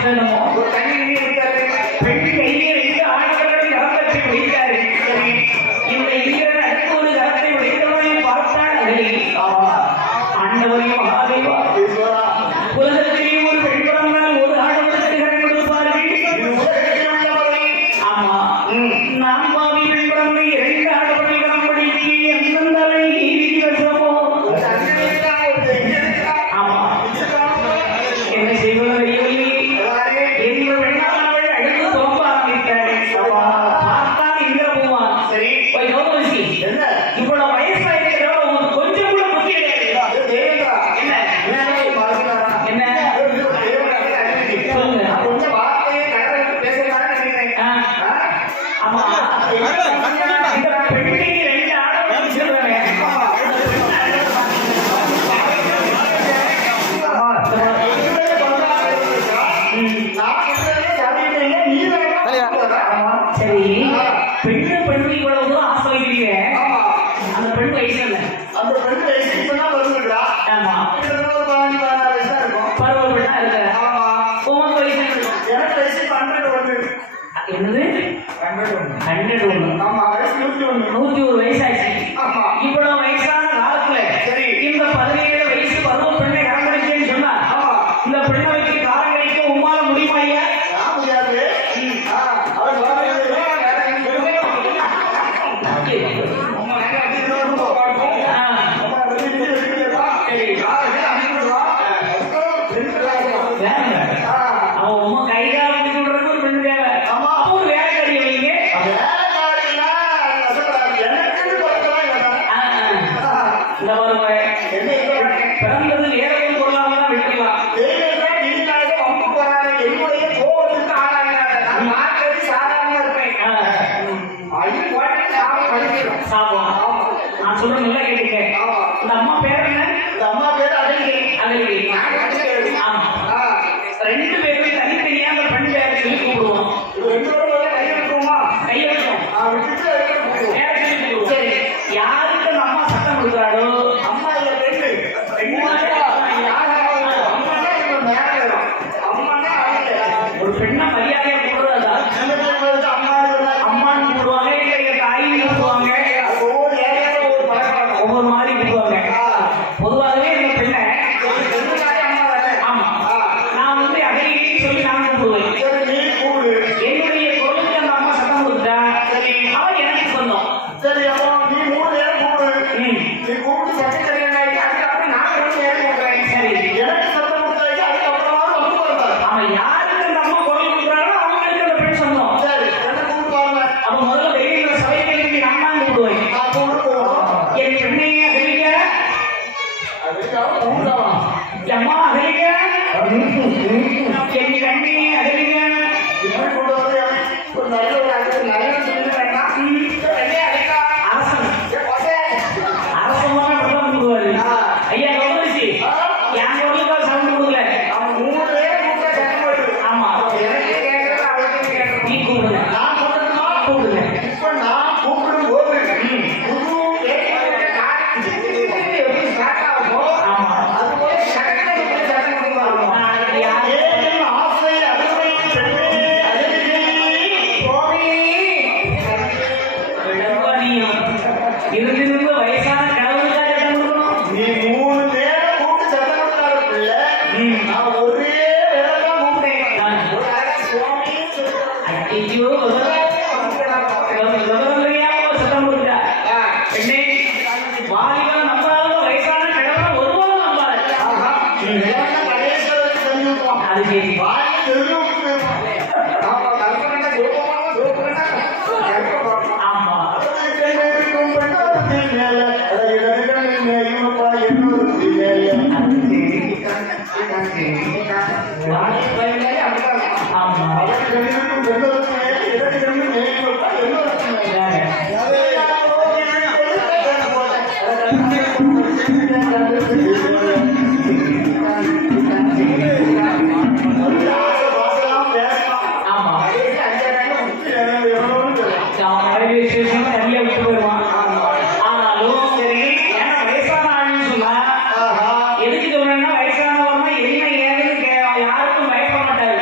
ஆரம்பிச்சதுமோ ஒரு தண்ணி இருக்காரு. பெண் கையை வைத்து ஆண்டவர்கள் கரத்தை வைத்தாரு. இந்த இந்திரன் அடுத்து ஒரு கரத்தை வைத்தவனை பார்த்தாள் அகலி. ஆண்டவரையும் மகாதேவா ஈஸ்வரா, உலகத்திலே ஒரு பெண் பிறந்தால் ஒரு ஆண்டவருக்கு கரம் கொடுப்பார்கள். இது உலகத்தில் உள்ளவரை. ஆமா நான் பாவி பெண் பிறந்த இரண்டு ஆண்டவர்கள் கரம் படித்து எந்தெந்த விதி வசமோ அது அங்கே இருக்கா, ஒரு இங்கே இருக்கா. ஆமா என்ன செய்வது அறியவில்லை. எந்த பெண்ணானவள் அடுத்து தோம்ப ஆரம்பித்தாள். பார்த்தால் இந்திரபூமான் சரி, போய் கௌதமசி என்ன இவ்வளவு வயசாயிருக்கிறவ உங்களுக்கு கொஞ்சம் கூட புத்தி கிடையாது. அது தேவேந்திரா. என்ன என்ன பாருங்க, என்ன தேவேந்திரா அறிவிக்கு. சொல்லுங்க. நான் கொஞ்சம் வார்த்தையை கடவுளுக்கு பேசலாம்னு நினைக்கிறேன். ஆ, ஆமா இந்த பெண்ணுக்கு ரெண்டு ஆடவர்கள் சொல்றாங்க. சரி பெண்ணு பெண்ணு இவ்வளவு தூரம் ஆசை வைக்கிறீங்க. அந்த பெண் வயசு இல்லை. ஆமா பருவ பெண்ணா இருக்க உமக்கு வயசு இருக்கு. என்னது 101 101 வயசாச்சு. இவ்வளவு வயசான காலத்துல இந்த 17 வயசு பருவ பெண்ணை கரம்பிடிச்சேன்னு சொன்னா இந்த பெண்ணை வைத்து காலம் கழிக்க உமால முடியுமா ஐயா? அவன் உமா கைகால முடிச்சு விடுறதுக்கு ஒரு பெண் தேவை. அப்போ ஒரு வேலைக்காரி வைங்க. இந்த பாருங்க பிறந்தது நேரம் பொருளாக தான் விட்டுக்கலாம். சாப்பிடும். நான் சொல்றேன் நல்லா கேட்டுக்க. இந்த அம்மா பேர் என்ன? அகலிகை. ஆமா ரெண்டு பேருமே தனித்தனியா அந்த பெண் பேரை சொல்லி கூப்பிடுவோம். கையை வைக்கும் பேரை சொல்லி கூப்பிடுவோம். யாருக்கு அந்த அம்மா சட்டம் கொடுக்குறாளோ ஒரு பெண்ணை மரியாதையா கூப்பிடுறதா அம்மான்னு கூப்பிடுவாங்க, இல்லை தாயின்னு கூப்பிடுவாங்க, ஒவ்வொரு மாதிரி கூப்பிடுவாங்க. பொதுவாகவே இந்த பெண்ணை ஆமா நான் வந்து அகலிகைன்னு சொல்லி நான் கூப்பிடுவேன். என்னுடைய பொருளுக்கு அந்த அம்மா சட்டம் கொடுத்தா அவன் எனக்கு சொந்தம். சரி, அப்போ நீ 3 நேரம் கூப்பிடு. ம் நீ கூப்பிட்டு சட்டம் தெரியாது, அதுக்கப்புறம் நான் 2 நேரம் கூப்பிடுறேன். சரி எனக்கு சட்டம் கொடுத்தாச்சு, அதுக்கப்புறமா வந்து கொடுத்தாரு. அவன் யாருக்கு அந்த அம்மா பொருள் கொடுக்குறாரோ அவங்களுக்கு அந்த பெண் சொந்தம். சரி, என்ன கூப்பிடுவாங்க? அப்ப முதல்ல வெளியில சபைக்கு நான் தான் கூப்பிடுவேன். நான் கூப்பிட்டு போகணும். என் பெண்ணையே அகலிக்க அதுக்காக கூப்பிடவா? அம்மா அகலிக்க என் கண்ணையே அகலிக்க இப்படி கொண்டு வந்து ஒரு நல்ல ஒரு நல்ல சொல்லி வேண்டாம். வெள்ளையா அடிக்கா. அரசன் ஏ பசே. அரசமான பிரதமர் கூடுவாரு. ஐயா கௌதமிசி என் பொருளுக்காக சவுண்ட் கொடுக்கல. அவன் 3 நேரம் கூப்பிட்டா சட்டம் வருது. ஆமா எனக்கே கேட்கறது அவளுக்கு கேட்கறது. நீ கூப்பிடுங்க. நான் கூப்பிடணுமா? கூப்பிடுங்க. இப்ப நான் கூப்பிடும் போது புது வேட்பாளரை காட்டி எப்படி ஸ்டார்ட் ஆகுமோ ஆமா அதுபோல சட்டத்தை எப்படி சட்டம் கொடுப்பாங்க. நான் யார் ஏன் ஆசை அருமை பெண்ணே அழகே சுவாமி. விளம்பரியம் இருந்து வயசான கடவுளுக்காக சட்டம் கொடுக்கணும். நீ 3 நேரம் கூப்பிட்டு சட்டம் கொடுத்தாரு பிள்ளை. நான் ஒரே வேலை தான் கூப்பிட்டேன். ஒரு அழகா சுவாமின்னு சொல்லுவேன். ஐயோ சட்டம் கொடுத்தா பெண்ணே வாலிபன் நம்பாத வயசான கடவுளை ஒருவரும் நம்பாத. இதெல்லாம் கணேஸ்வரருக்கு தெரிஞ்சுக்குவோம். அது சரி. வாயை தெரிஞ்சுக்கிட்டு போயிருவோம். ஆமா, கற்பனை சுலபமாக சுலபமாக கற்பனை பார்ப்போம். ஆமா இருக்கும் பெண்ணொருத்தி மேல அதை இடர்கள் மேயுமப்பா என்னொருத்தி மேல. வாயை பயனே அப்படிதான். ஆமா அவருக்கு இருக்கும் பெண்ணொருத்தி மேல இடர்கள் மேயுமப்பா என்னொருத்தி மேல. ஆமா அவன் நிறைய விசேஷம் தனியா விட்டு போயிடுவான். ஆனாலும் சரி ஏன்னா வயசான ஆளுன்னு சொன்னா எதுக்கு சொல்றேன்னா வயசானவர்னா என்ன ஏதுன்னு யாருக்கும் பயப்பட மாட்டாரு.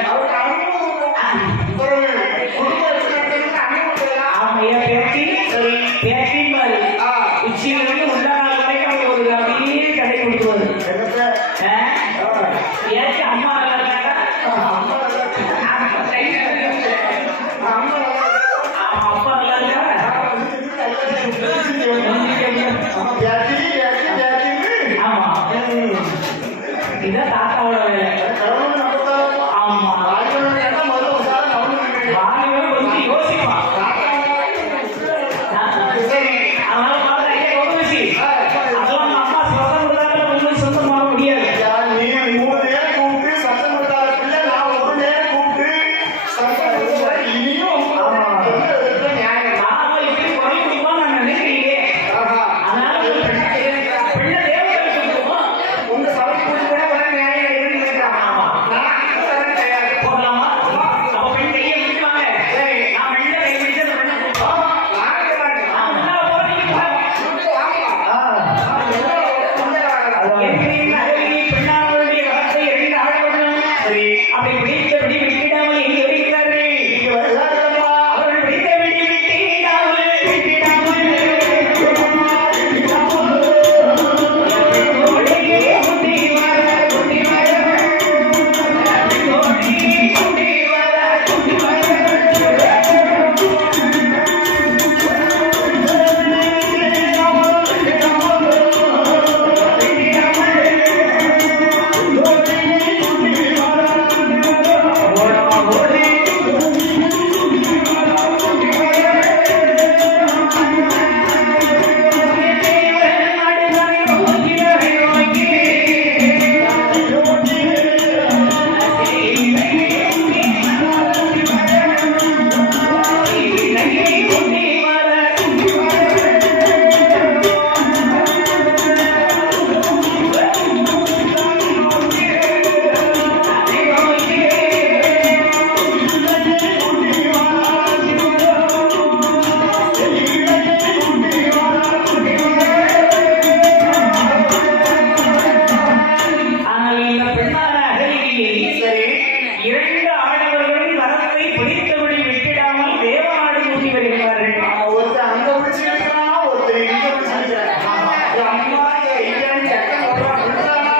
கடவுளோட வேலை. கடவுள் நமக்காக ஆமா ராஜனுடைய எண்ணம் முதல்ல உஷாரா கவனிக்கணும். வாலிபன் கொஞ்சம் யோசிப்பான். சரி அதனால பார்த்தா ஐயா கௌதமசி அதெல்லாம் நம்ம அம்மா சொந்தம் கொடுத்தாங்க உங்களுக்கு சொந்தம் பண்ண முடியாது. ஐயா, நீ 3 நேரம் கூப்பிட்டு சத்தம் கொடுத்தாத பிள்ளை, நான் 1 நேரம் கூப்பிட்டு சத்தம் கொடுத்தா இனியும் என்ன நியாயம்? நாம இப்படி குறை கொடுப்போம் நான் நினைக்கிறீங்க. ஆஹா. அதனால பிள்ளை தேவதைக்கு கொடுப்போம். உங்க சபைக்கு கூட வர நியாயம் இருக்குன்னு கேட்கிறான். ஆமா. நான் வர தயார். போடலாமா? அப்ப பெண் கையை விட்டுவாங்க. சரி. நான் பெண்ணை கை பிடிச்சு அந்த பெண்ணை கூப்பிடுவோம். ஆமா, நான் இருக்க மாட்டேன். நான் முன்னால போறேன், நீங்க போங்க. ஏற்கனவே அழகிய பெண்ணானவருடைய வார்த்தை எறிந்த ஆடவர்கள் சரி. அப்படி பிடித்தபடி விட்டிடாமல் எங்கே வருகிறார்கள்? இங்க வருகிறார்களப்பா. அவர்கள் பிடித்தபடி விட்டிடாமல் தோழியே குட்டி வர, குட்டி வர. தோழியே குட்டி வர, குட்டி ஆனால் இந்த பெண்ணான அகலிகையை சரி. 2 ஆடவர்களின் கரத்தை பிடித்தபடி விட்டிடாமல் தேவநாடு கூட்டி வருகிறார்கள். ஒருத்தன் அங்க பிடிச்சு இருக்கிறான், ஒருத்தன் இங்க பிடிச்சு இருக்கிறான். என் அம்மா, என் ஐயன், என் அக்கா சொல்றான், விடுறானா?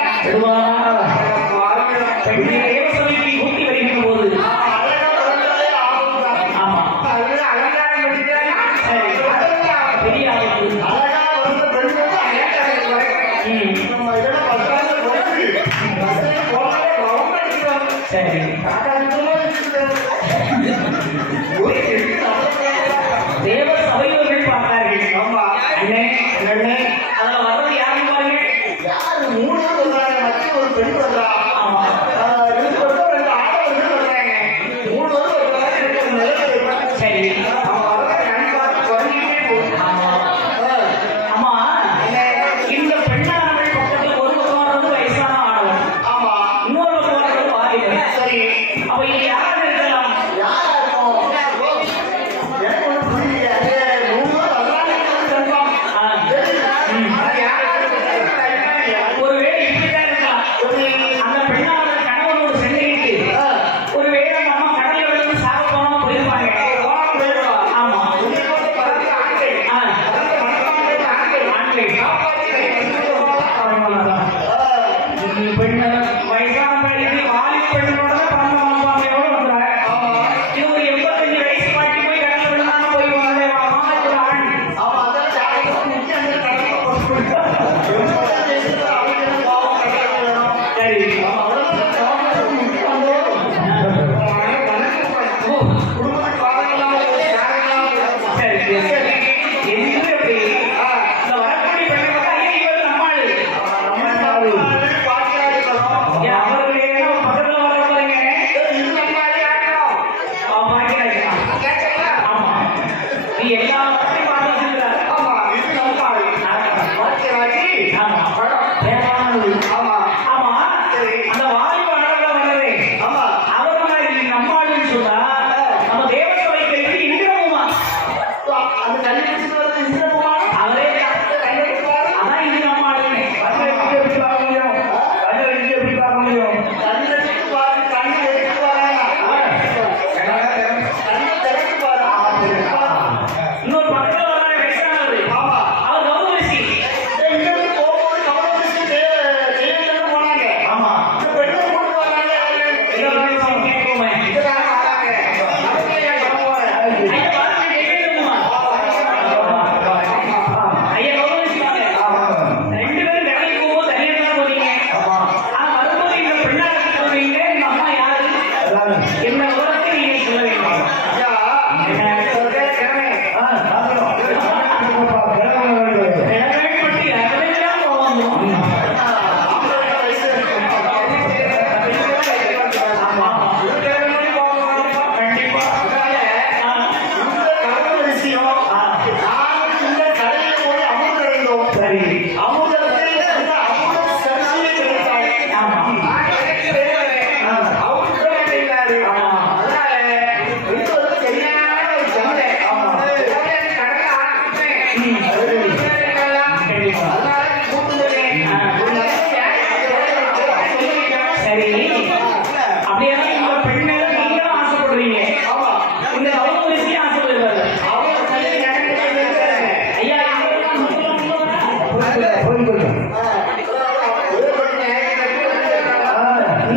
பெண்ணை தேவசபைக்கு கூட்டி வருகின்ற போது அழகா வளர்ந்தாலே ஆபத்துதான். ஆமா அதுல அலங்காரம் பண்ணிக்கிறானா? சரி. அதுதான் பெரிய ஆபத்து. அழகா வளர்ந்த பெண் வந்து அலங்காரம் ம். நம்ம இதெல்லாம் பத்தாண்டு போயிட்டு பஸ்ல போனாலே ரவுண்ட் அடிக்கிறாங்க. சரி தேவ சபையோர்கள் பார்த்தார்கள். ஆமா. அண்ணே, என்னண்ணே? அதுல வர்றது யாருன்னு பாருங்க. யாரு 3 பேர் வர்றாங்க, மத்திய ஒரு பெண் வர்றா. ஆமா. இதுக்கு வந்து 2 ஆடவர்கள் வர்றாங்க. 3 பேர் வர்றாங்க, 2 நிலத்துல இருக்காங்க. சரி அவன் வர்றத கண் பார்த்து குறைஞ்சிட்டே போகுது. ஆமா ஆமா இந்த பெண்ணானவள் பக்கத்துல ஒரு பக்கம் வர்றது வயசான ஆடவன், ஆமா. இன்னொரு பக்கம் வர்றது வாலிபன். சரி. அப்ப இது யாராக இருக்கலாம்? யாரா இருக்கும்?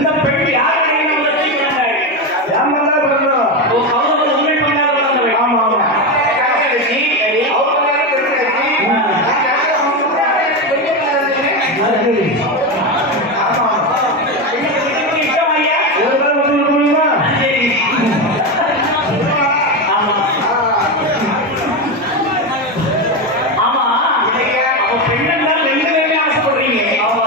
அந்த பெண் யாருடைய நம்மளுக்கு பிறந்தாள்? ஏமாந்தா பிறந்தவா? ஓ, கௌரவம் உங்கள் பெண்ணாக பிறந்தவள். ஆமா ஆமா சரி. இஷ்டம் ஐயா? சரி. ஆமா. ஆமா. அப்ப பெண்ணெல்லாம் ரெண்டு பேருமே ஆசைப்படுறீங்க. ஆமா.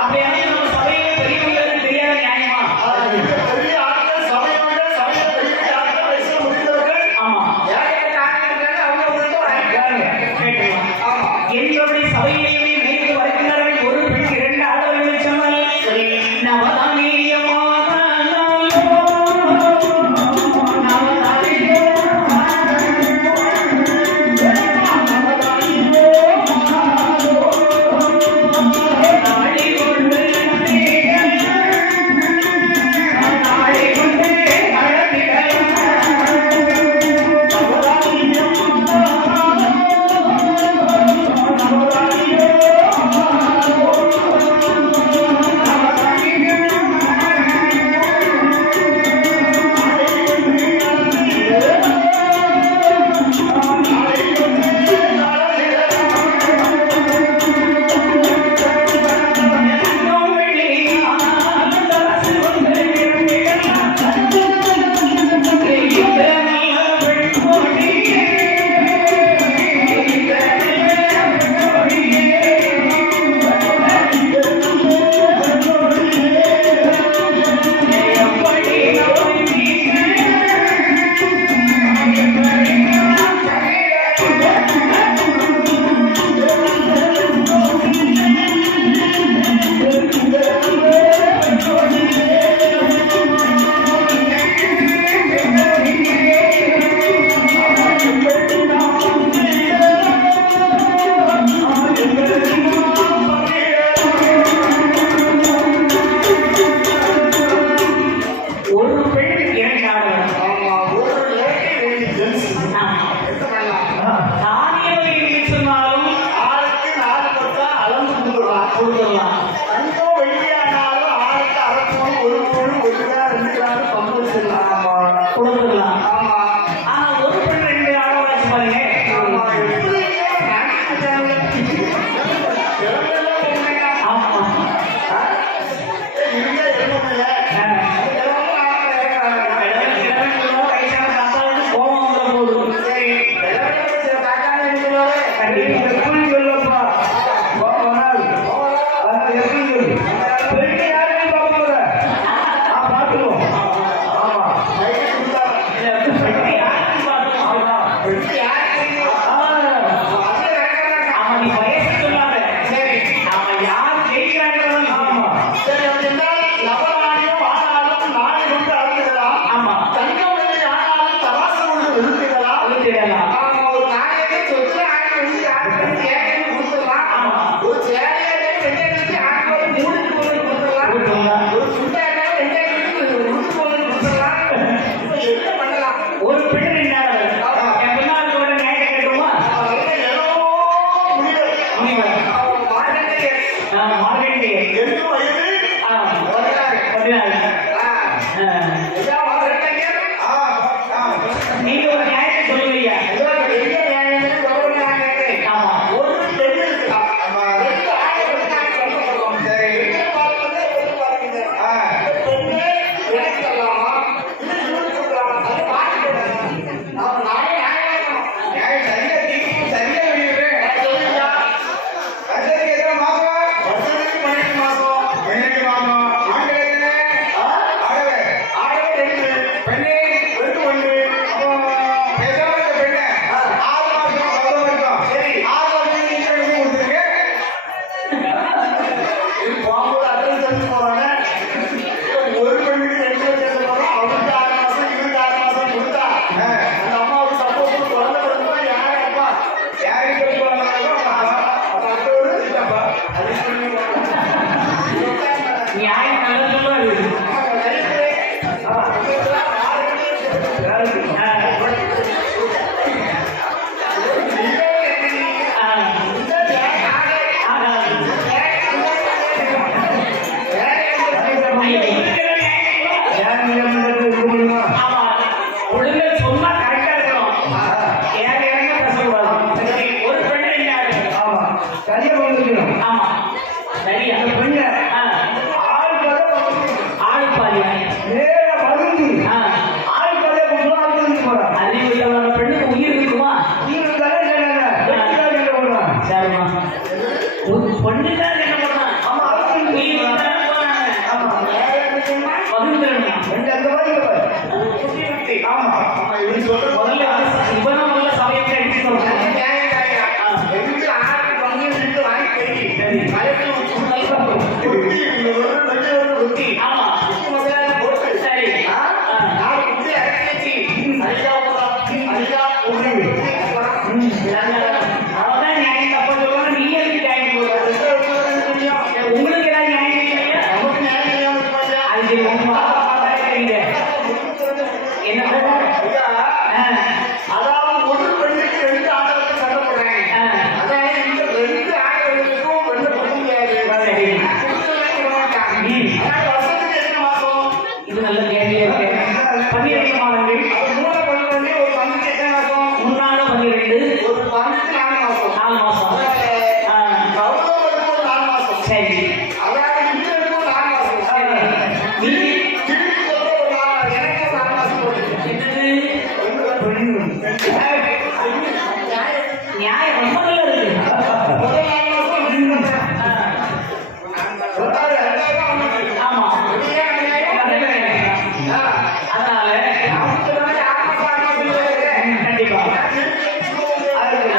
அப்படியாவது நம்ம சபையிலே பெரியவங்களுக்கு தெரியாத நியாயமா? ஆமா. கேட்டுக்கலாம். எங்களுடைய சபையிலேயே நேற்று வருகிறார்கள் ஒரு பெண் இரண்டு ஆடவர்கள் சொன்னால் ஒரு பெண் இரண்டு ஆடவர்கள். தானியவர்கள் என்று சொன்னாலும் கொடுக்கலாம். கொடுத்துடலாம். ஆனா ஒரு பெண் ரெண்டு ஆடவராச்சு பாருங்க. ஆமா. வயசான தாத்தாவுக்கு கோபம் வந்த போதும் அவன் வயசு சொல்லாத. அவன் யார் ஜெயிக்கிறாங்க. ஆமா. விழுத்திடலாம். ஒரு பெண் ரெண்டு ஆடவர்கள். என் பின்னால் கூட நியாயத்தை கேட்குமா? முனிவர். மார்கண்டேயர். 14. நீங்க ஒரு நியாயத்தை சொல்லுவீங்க. ஆமா. சரி அதாவது இங்க இருக்கும் 4 மாசம் நீ திருப்பி சொல்ற ஒரு எனக்கு 4 மாசம் போகுது. என்னது நியாயம் ரொம்ப நல்லா இருக்கு முதல் 4 மாசம் அப்படின்னு ரெண்டாவது தான் அவனுக்கு. ஆமா இதுவே அநியாயம். அதனால அவனுக்கு வந்து 6 மாசம் இல்லையே. கண்டிப்பா அதுக்கு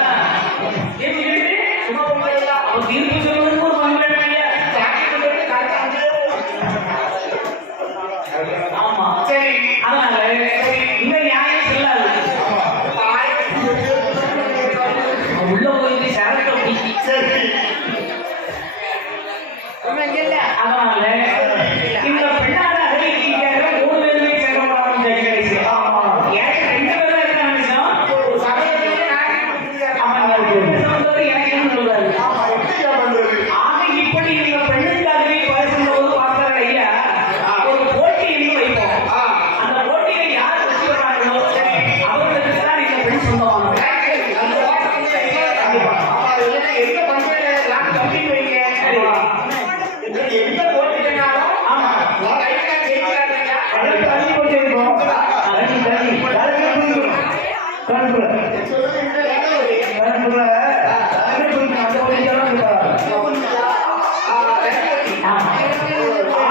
எப்படி இருக்கு? சும்மா போகலையா? அப்ப தீர்ப்பு சொல்வதற்கு ஒரு பங்கு வேணும் இல்லையா? ஆமா சரி அதனால இந்த நியாயம் செல்லாது உள்ள போய் சரத்தை பிடிச்சி சரி அதனால இந்த பெண்ணான அறிவிக்காக 3 பேருமே சேர்க்கப்படாமல் ஜெயிச்சு ஆமா. எனக்கு 2 பேரும் இருக்க நிமிஷம் ஒரு சமயத்திலே நானே புரிஞ்சுக்கிறேன். அவன் சம்பந்தத்தை எனக்கு என்ன சொல்றாரு ஆமா, எப்படியா பண்றது? ஆக இப்படி இந்த பெண்ணுக்காகவே பேசும் போது பார்த்தாரு ஐயா ஒரு போட்டி என்று வைப்போம் ஆ, அந்த போட்டியை யார் வெற்றி பெறாங்களோ அவர்களுக்கு தான் இந்த பெண் சொந்தமானது அந்த வார்த்தை வந்து கண்டிப்பா. ஆமா, இல்லைன்னா எந்த பண்புல நான் கம்மின்னு வைங்க. இப்ப எந்த போட்டினாலும் ஆமா நான் கையில ஜெயிக்கிறாங்க. அதற்கு தள்ளி போட்டு இருக்கோம் அதற்கு தள்ளி சொல்லுங்க, இந்த வேலை ஒரு ஆமா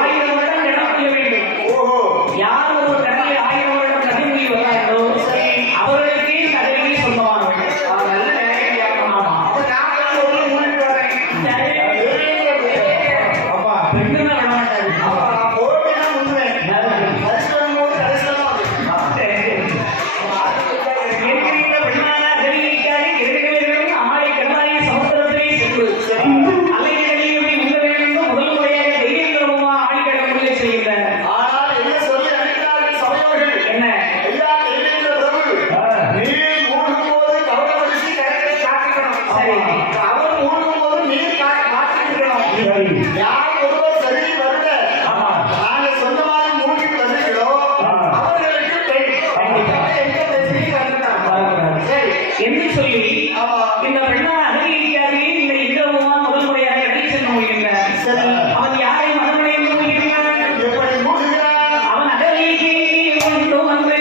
1000 வருடம் நடக்க வேண்டும் ஓஹோ யார் ஒரு கடலில் 1000 வருடம் கடைமொழி வந்தார்களோ அவர்களுக்கே கடலிலே சொந்தமானவர்கள் நல்ல வேலை. ஆமா அப்ப நான் வந்து ஒரு மூணு வரேன். அப்பா பெண்ணு தான் விட மாட்டாரு அப்ப நான் போவேன்னா முன்னுவேன். கடைசியில் போது கடைசியில் தான் இருக்கிற பெண்ணான அறிவிக்காது இரண்டு ஆலை கடலாய சமுத்திரத்திலே சென்று அலைகளில் உள்ள வேண்டும் முதல் முறையாக தைரியமா ஆடிக்கடமுடிய செய்கின்றனர் ஆனால் என்ன சொல்லி அனுப்பினார்கள் சபையோர்கள்? என்ன ஐயா, தேவேந்திர பிரபு, நீர் மூழ்கும்போது கவனப்படுத்தி கரைகளை காத்துக்கணும். சரி. அவர் மூழ்கும்போது நீர் காத்துக்கணும். யார் ஒருவர் சரி வருட நாங்க சொந்தமாக மூழ்கி வருகிறோ அவர்களுக்கு பெண். எங்க பிரச்சனையும் வந்துட்டாங்க. சரி. என்று சொல்லி ஆமா. இந்த பெண்ணான அறிவிக்காது இந்த இந்திரமா முதல் முறையாக அடி சென்று முடிகின்றார் சரி. அவன் யாரை மதமடைந்து முடிகின்றான் எப்படி மூழ்குகிறார்? அவன் அகலிக்கு கொண்டு வந்து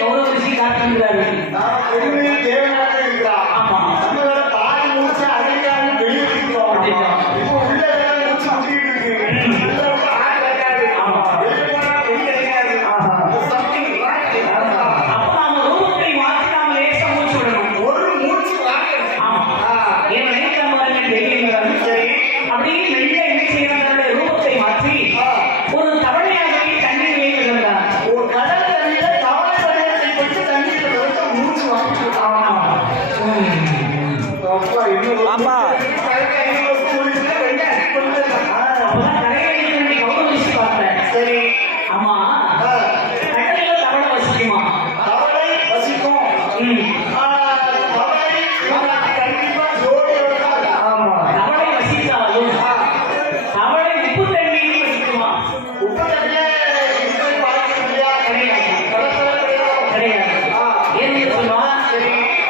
கௌரவ காட்டுகிறார்கள். பெருமையை தேவையாக இருக்கிறா. ஆமா. நம்மளோட பாதி மூச்சு அடங்காம வெளியே இருக்கிறோம். இப்போ உள்ள வேலை மூச்சு முட்டிட்டு இருக்கு. உள்ள வந்து ஆள் கிடைக்காது. வெளியே போனா பெண் கிடைக்காது. Something wrong. அப்ப நாம ரூபத்தை மாற்றி நாம லேசா மூச்சு விடணும். ஒரு மூச்சு வாங்கணும். ஆமா. ஏன் நினைக்கிற மாதிரி தெரியுங்கிறாரு. சரி. அப்படியே மெல்ல என்ன செய்யணும், தன்னுடைய ரூபத்தை மாற்றி ஒரு தவளையாகவே தண்ணீரிலே விழுந்தார். ஒரு கடல் தண்ணியில தவளை வடிவத்தை கொண்டு தண்ணீர்ல விழுந்து மூச்சு வாங்கிட்டு அப்பா இன்னும் அப்பதான் கரையை வேண்டி கௌரவிச்சு பார்த்தேன். சரி. ஆமா, கடல்ல தவளை வசிக்குமா? தவளை வசிக்கும். தவளை கண்டிப்பா ஜோடியோட தான் இருக்கும். தவளை வசித்தாலும் தவளை உப்பு தண்ணீரில் வசிக்குமா? உப்பு தண்ணியில இருக்கிற பார்க்க முடியாது. கிடையாது. கடற்கரை கிடையாது. கிடையாது. ஏன்னு சொல்லுவா,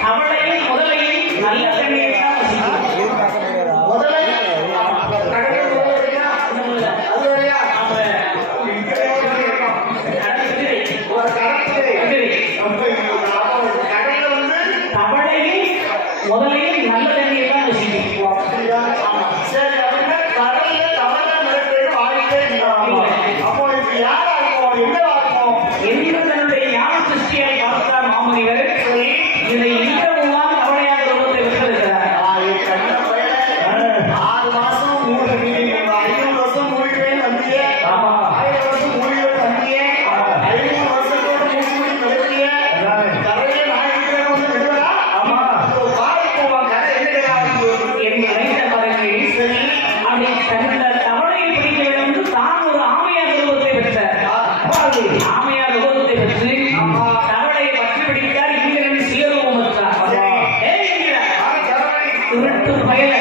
தவளையும் முதலையும் நல்ல தண்ணீர் தான் வசிக்கும். முதல்ல கடற்கரை முதல்ல இருக்கா? அது வரையா? இங்கே இருக்கோம். ஒரு கடற்கரை. கடல்ல வந்து தவளையும் முதலையும் நல்ல தண்ணீர் தான் வசிக்கும். அப்படியா? சரி, அப்படின்னா கடல்ல தவளை மிரட்டல் வாங்கிட்டே இருக்காங்க. அப்போ இப்ப யாரா இருக்கும்? என்னவா இருக்கும்? என்று தன்னுடைய ஞான சிருஷ்டியாய் பார்த்தார் மாமுனிவர். இதை இன்றமுதான் தவளையாக ரூபத்தை விட்டிருக்கிறார். கண்ண பையல 6 மாசம் 500 வருஷம் மூழ்கிவேன் வந்தியே. 1000 வருஷம் மூழ்கிவேன் வந்தியே. 500 வருஷத்தோட மூழ்கி கழித்தியே. கரையை நான் இருக்கிறேன் வந்து விடுவதா? பாரு போவான் கரை என்ன என்று நினைத்த பாருங்கள். சரி. அப்படி தன்னுடைய தவளையை பிடிக்க வேண்டும் என்று தான் ஒரு ஆமையார் ரூபத்தை பெற்றார். ஆமையார் ரூபத்தை பெற்று தவளையை பற்றி பிடித்தார். இங்கிருந்து சுயரூபம் பெற்றார். ஏய் என்கிறார், திருட்டு பயல.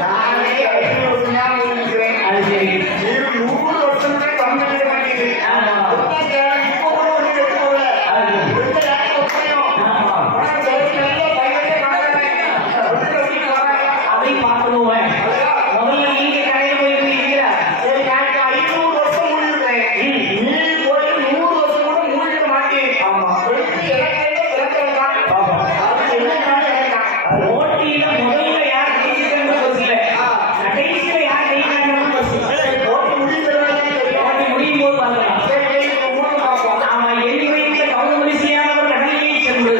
நானே 500 வருஷம் ஞாபகம் இருக்கிறேன். அது சரி. நீர் 100 வருஷமே கம்மியாக மாட்டேங்குது. இப்போ கூட ஒன்று எடுத்துக்கோல. எந்த யாரும் ஒப்பனையும். ஆனால் சரி நல்ல பையனே பார்க்கறேன். அதை பார்க்கணுவேன். முதல்ல நீங்க கடையில் போயிருக்கீங்களா? சரி, நான் 500 வருஷம் மூழ்கிருக்கேன். நீ போய் 100 வருஷம் கூட மூழ்கிட மாட்டேன். வெற்றி எனக்கு பிறக்கிறதா? அது என்ன எனக்கு போட்டியில முதல்ல யார் ஜெயிச்சிட்டாங்க பஸ்ல, கடைசியில யார் ஜெயிச்சாங்கன்னு பஸ். போட்டு முடிக்கிறதா தெரியும். போட்டி முடியும் போது பார்க்கலாம். சரி, இப்போ மூணு பார்ப்போம். ஆமா, எண்ணி வைத்த கௌரவரிசையானவர் கடலிலே சென்று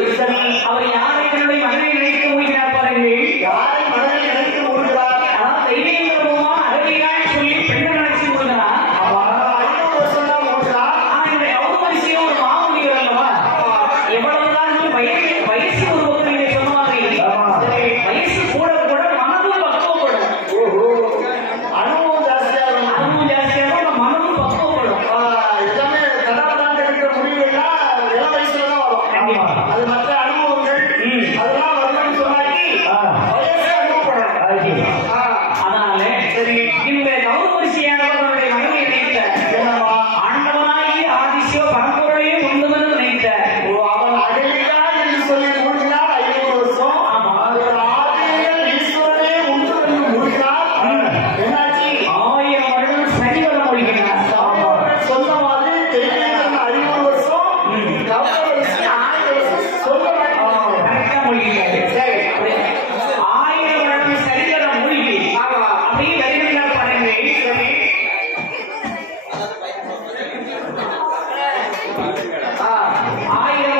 அவர் யாரை தன்னுடைய மகனை நினைத்து மூழ்கினார் பாருங்கள். யாரை மனதில் நினைத்து மூழ்கிறார்? அதான் தெய்வீகமா அழகியாய் சொல்லி பெண்ணை நினைச்சு மூழ்கினார். 500 வருஷம் தான் மூழ்கிறார். ஆனா இந்த கௌரவரிசையும் ஒரு மாமுனிவர் அல்லவா? எவ்வளவுதான் வயசு ஒரு பக்கம் நீங்க சொன்ன மாதிரி வயசு கூட கூட மனதும் பக்குவப்படும். அனுபவம் ஜாஸ்தியாக இருக்கும். அதுவும் ஜாஸ்தியாக நம்ம மனதும் பக்குவப்படும். எல்லாமே கதாபாத்திரம் எடுக்கிற முடிவுகள்லாம் இளம் வயசுல தான் வரும். கண்டிப்பா. அது மற்ற அனுபவங்கள் அதெல்லாம் வரணும்னு சொன்னாக்கி வயசு அனுபவப்படணும். அதனால சரி. இந்த கௌரவரிசையானவர் அவருடைய மகனை நினைத்த என்னவா? ஆண்டவனாகி ஆதிசிவ பரம்பொருளையே உண்டுமென்று நினைத்த அவன் அகலியா என்று சொல்லி மூழ்கினார் 500 வருஷம். ஆமா. அவர் ஆதியில் ஈஸ்வரனே உண்டு என்று மூழ்கினார். என்னாச்சு? 1000 வருடம் சரிவர மூழ்கினார். அவர்கள் சொன்ன மாதிரி தெய்வீகன் 500 வருஷம், கௌரவரிசி 1000 வருஷம் சொல்ல மாட்டேன். கரெக்டா மூழ்கினாரு. சரி. 1000 வருடம் சரிவர மூழ்கி ஆமா. அப்படியே வருகிறார் பாருங்க. சரி. 1000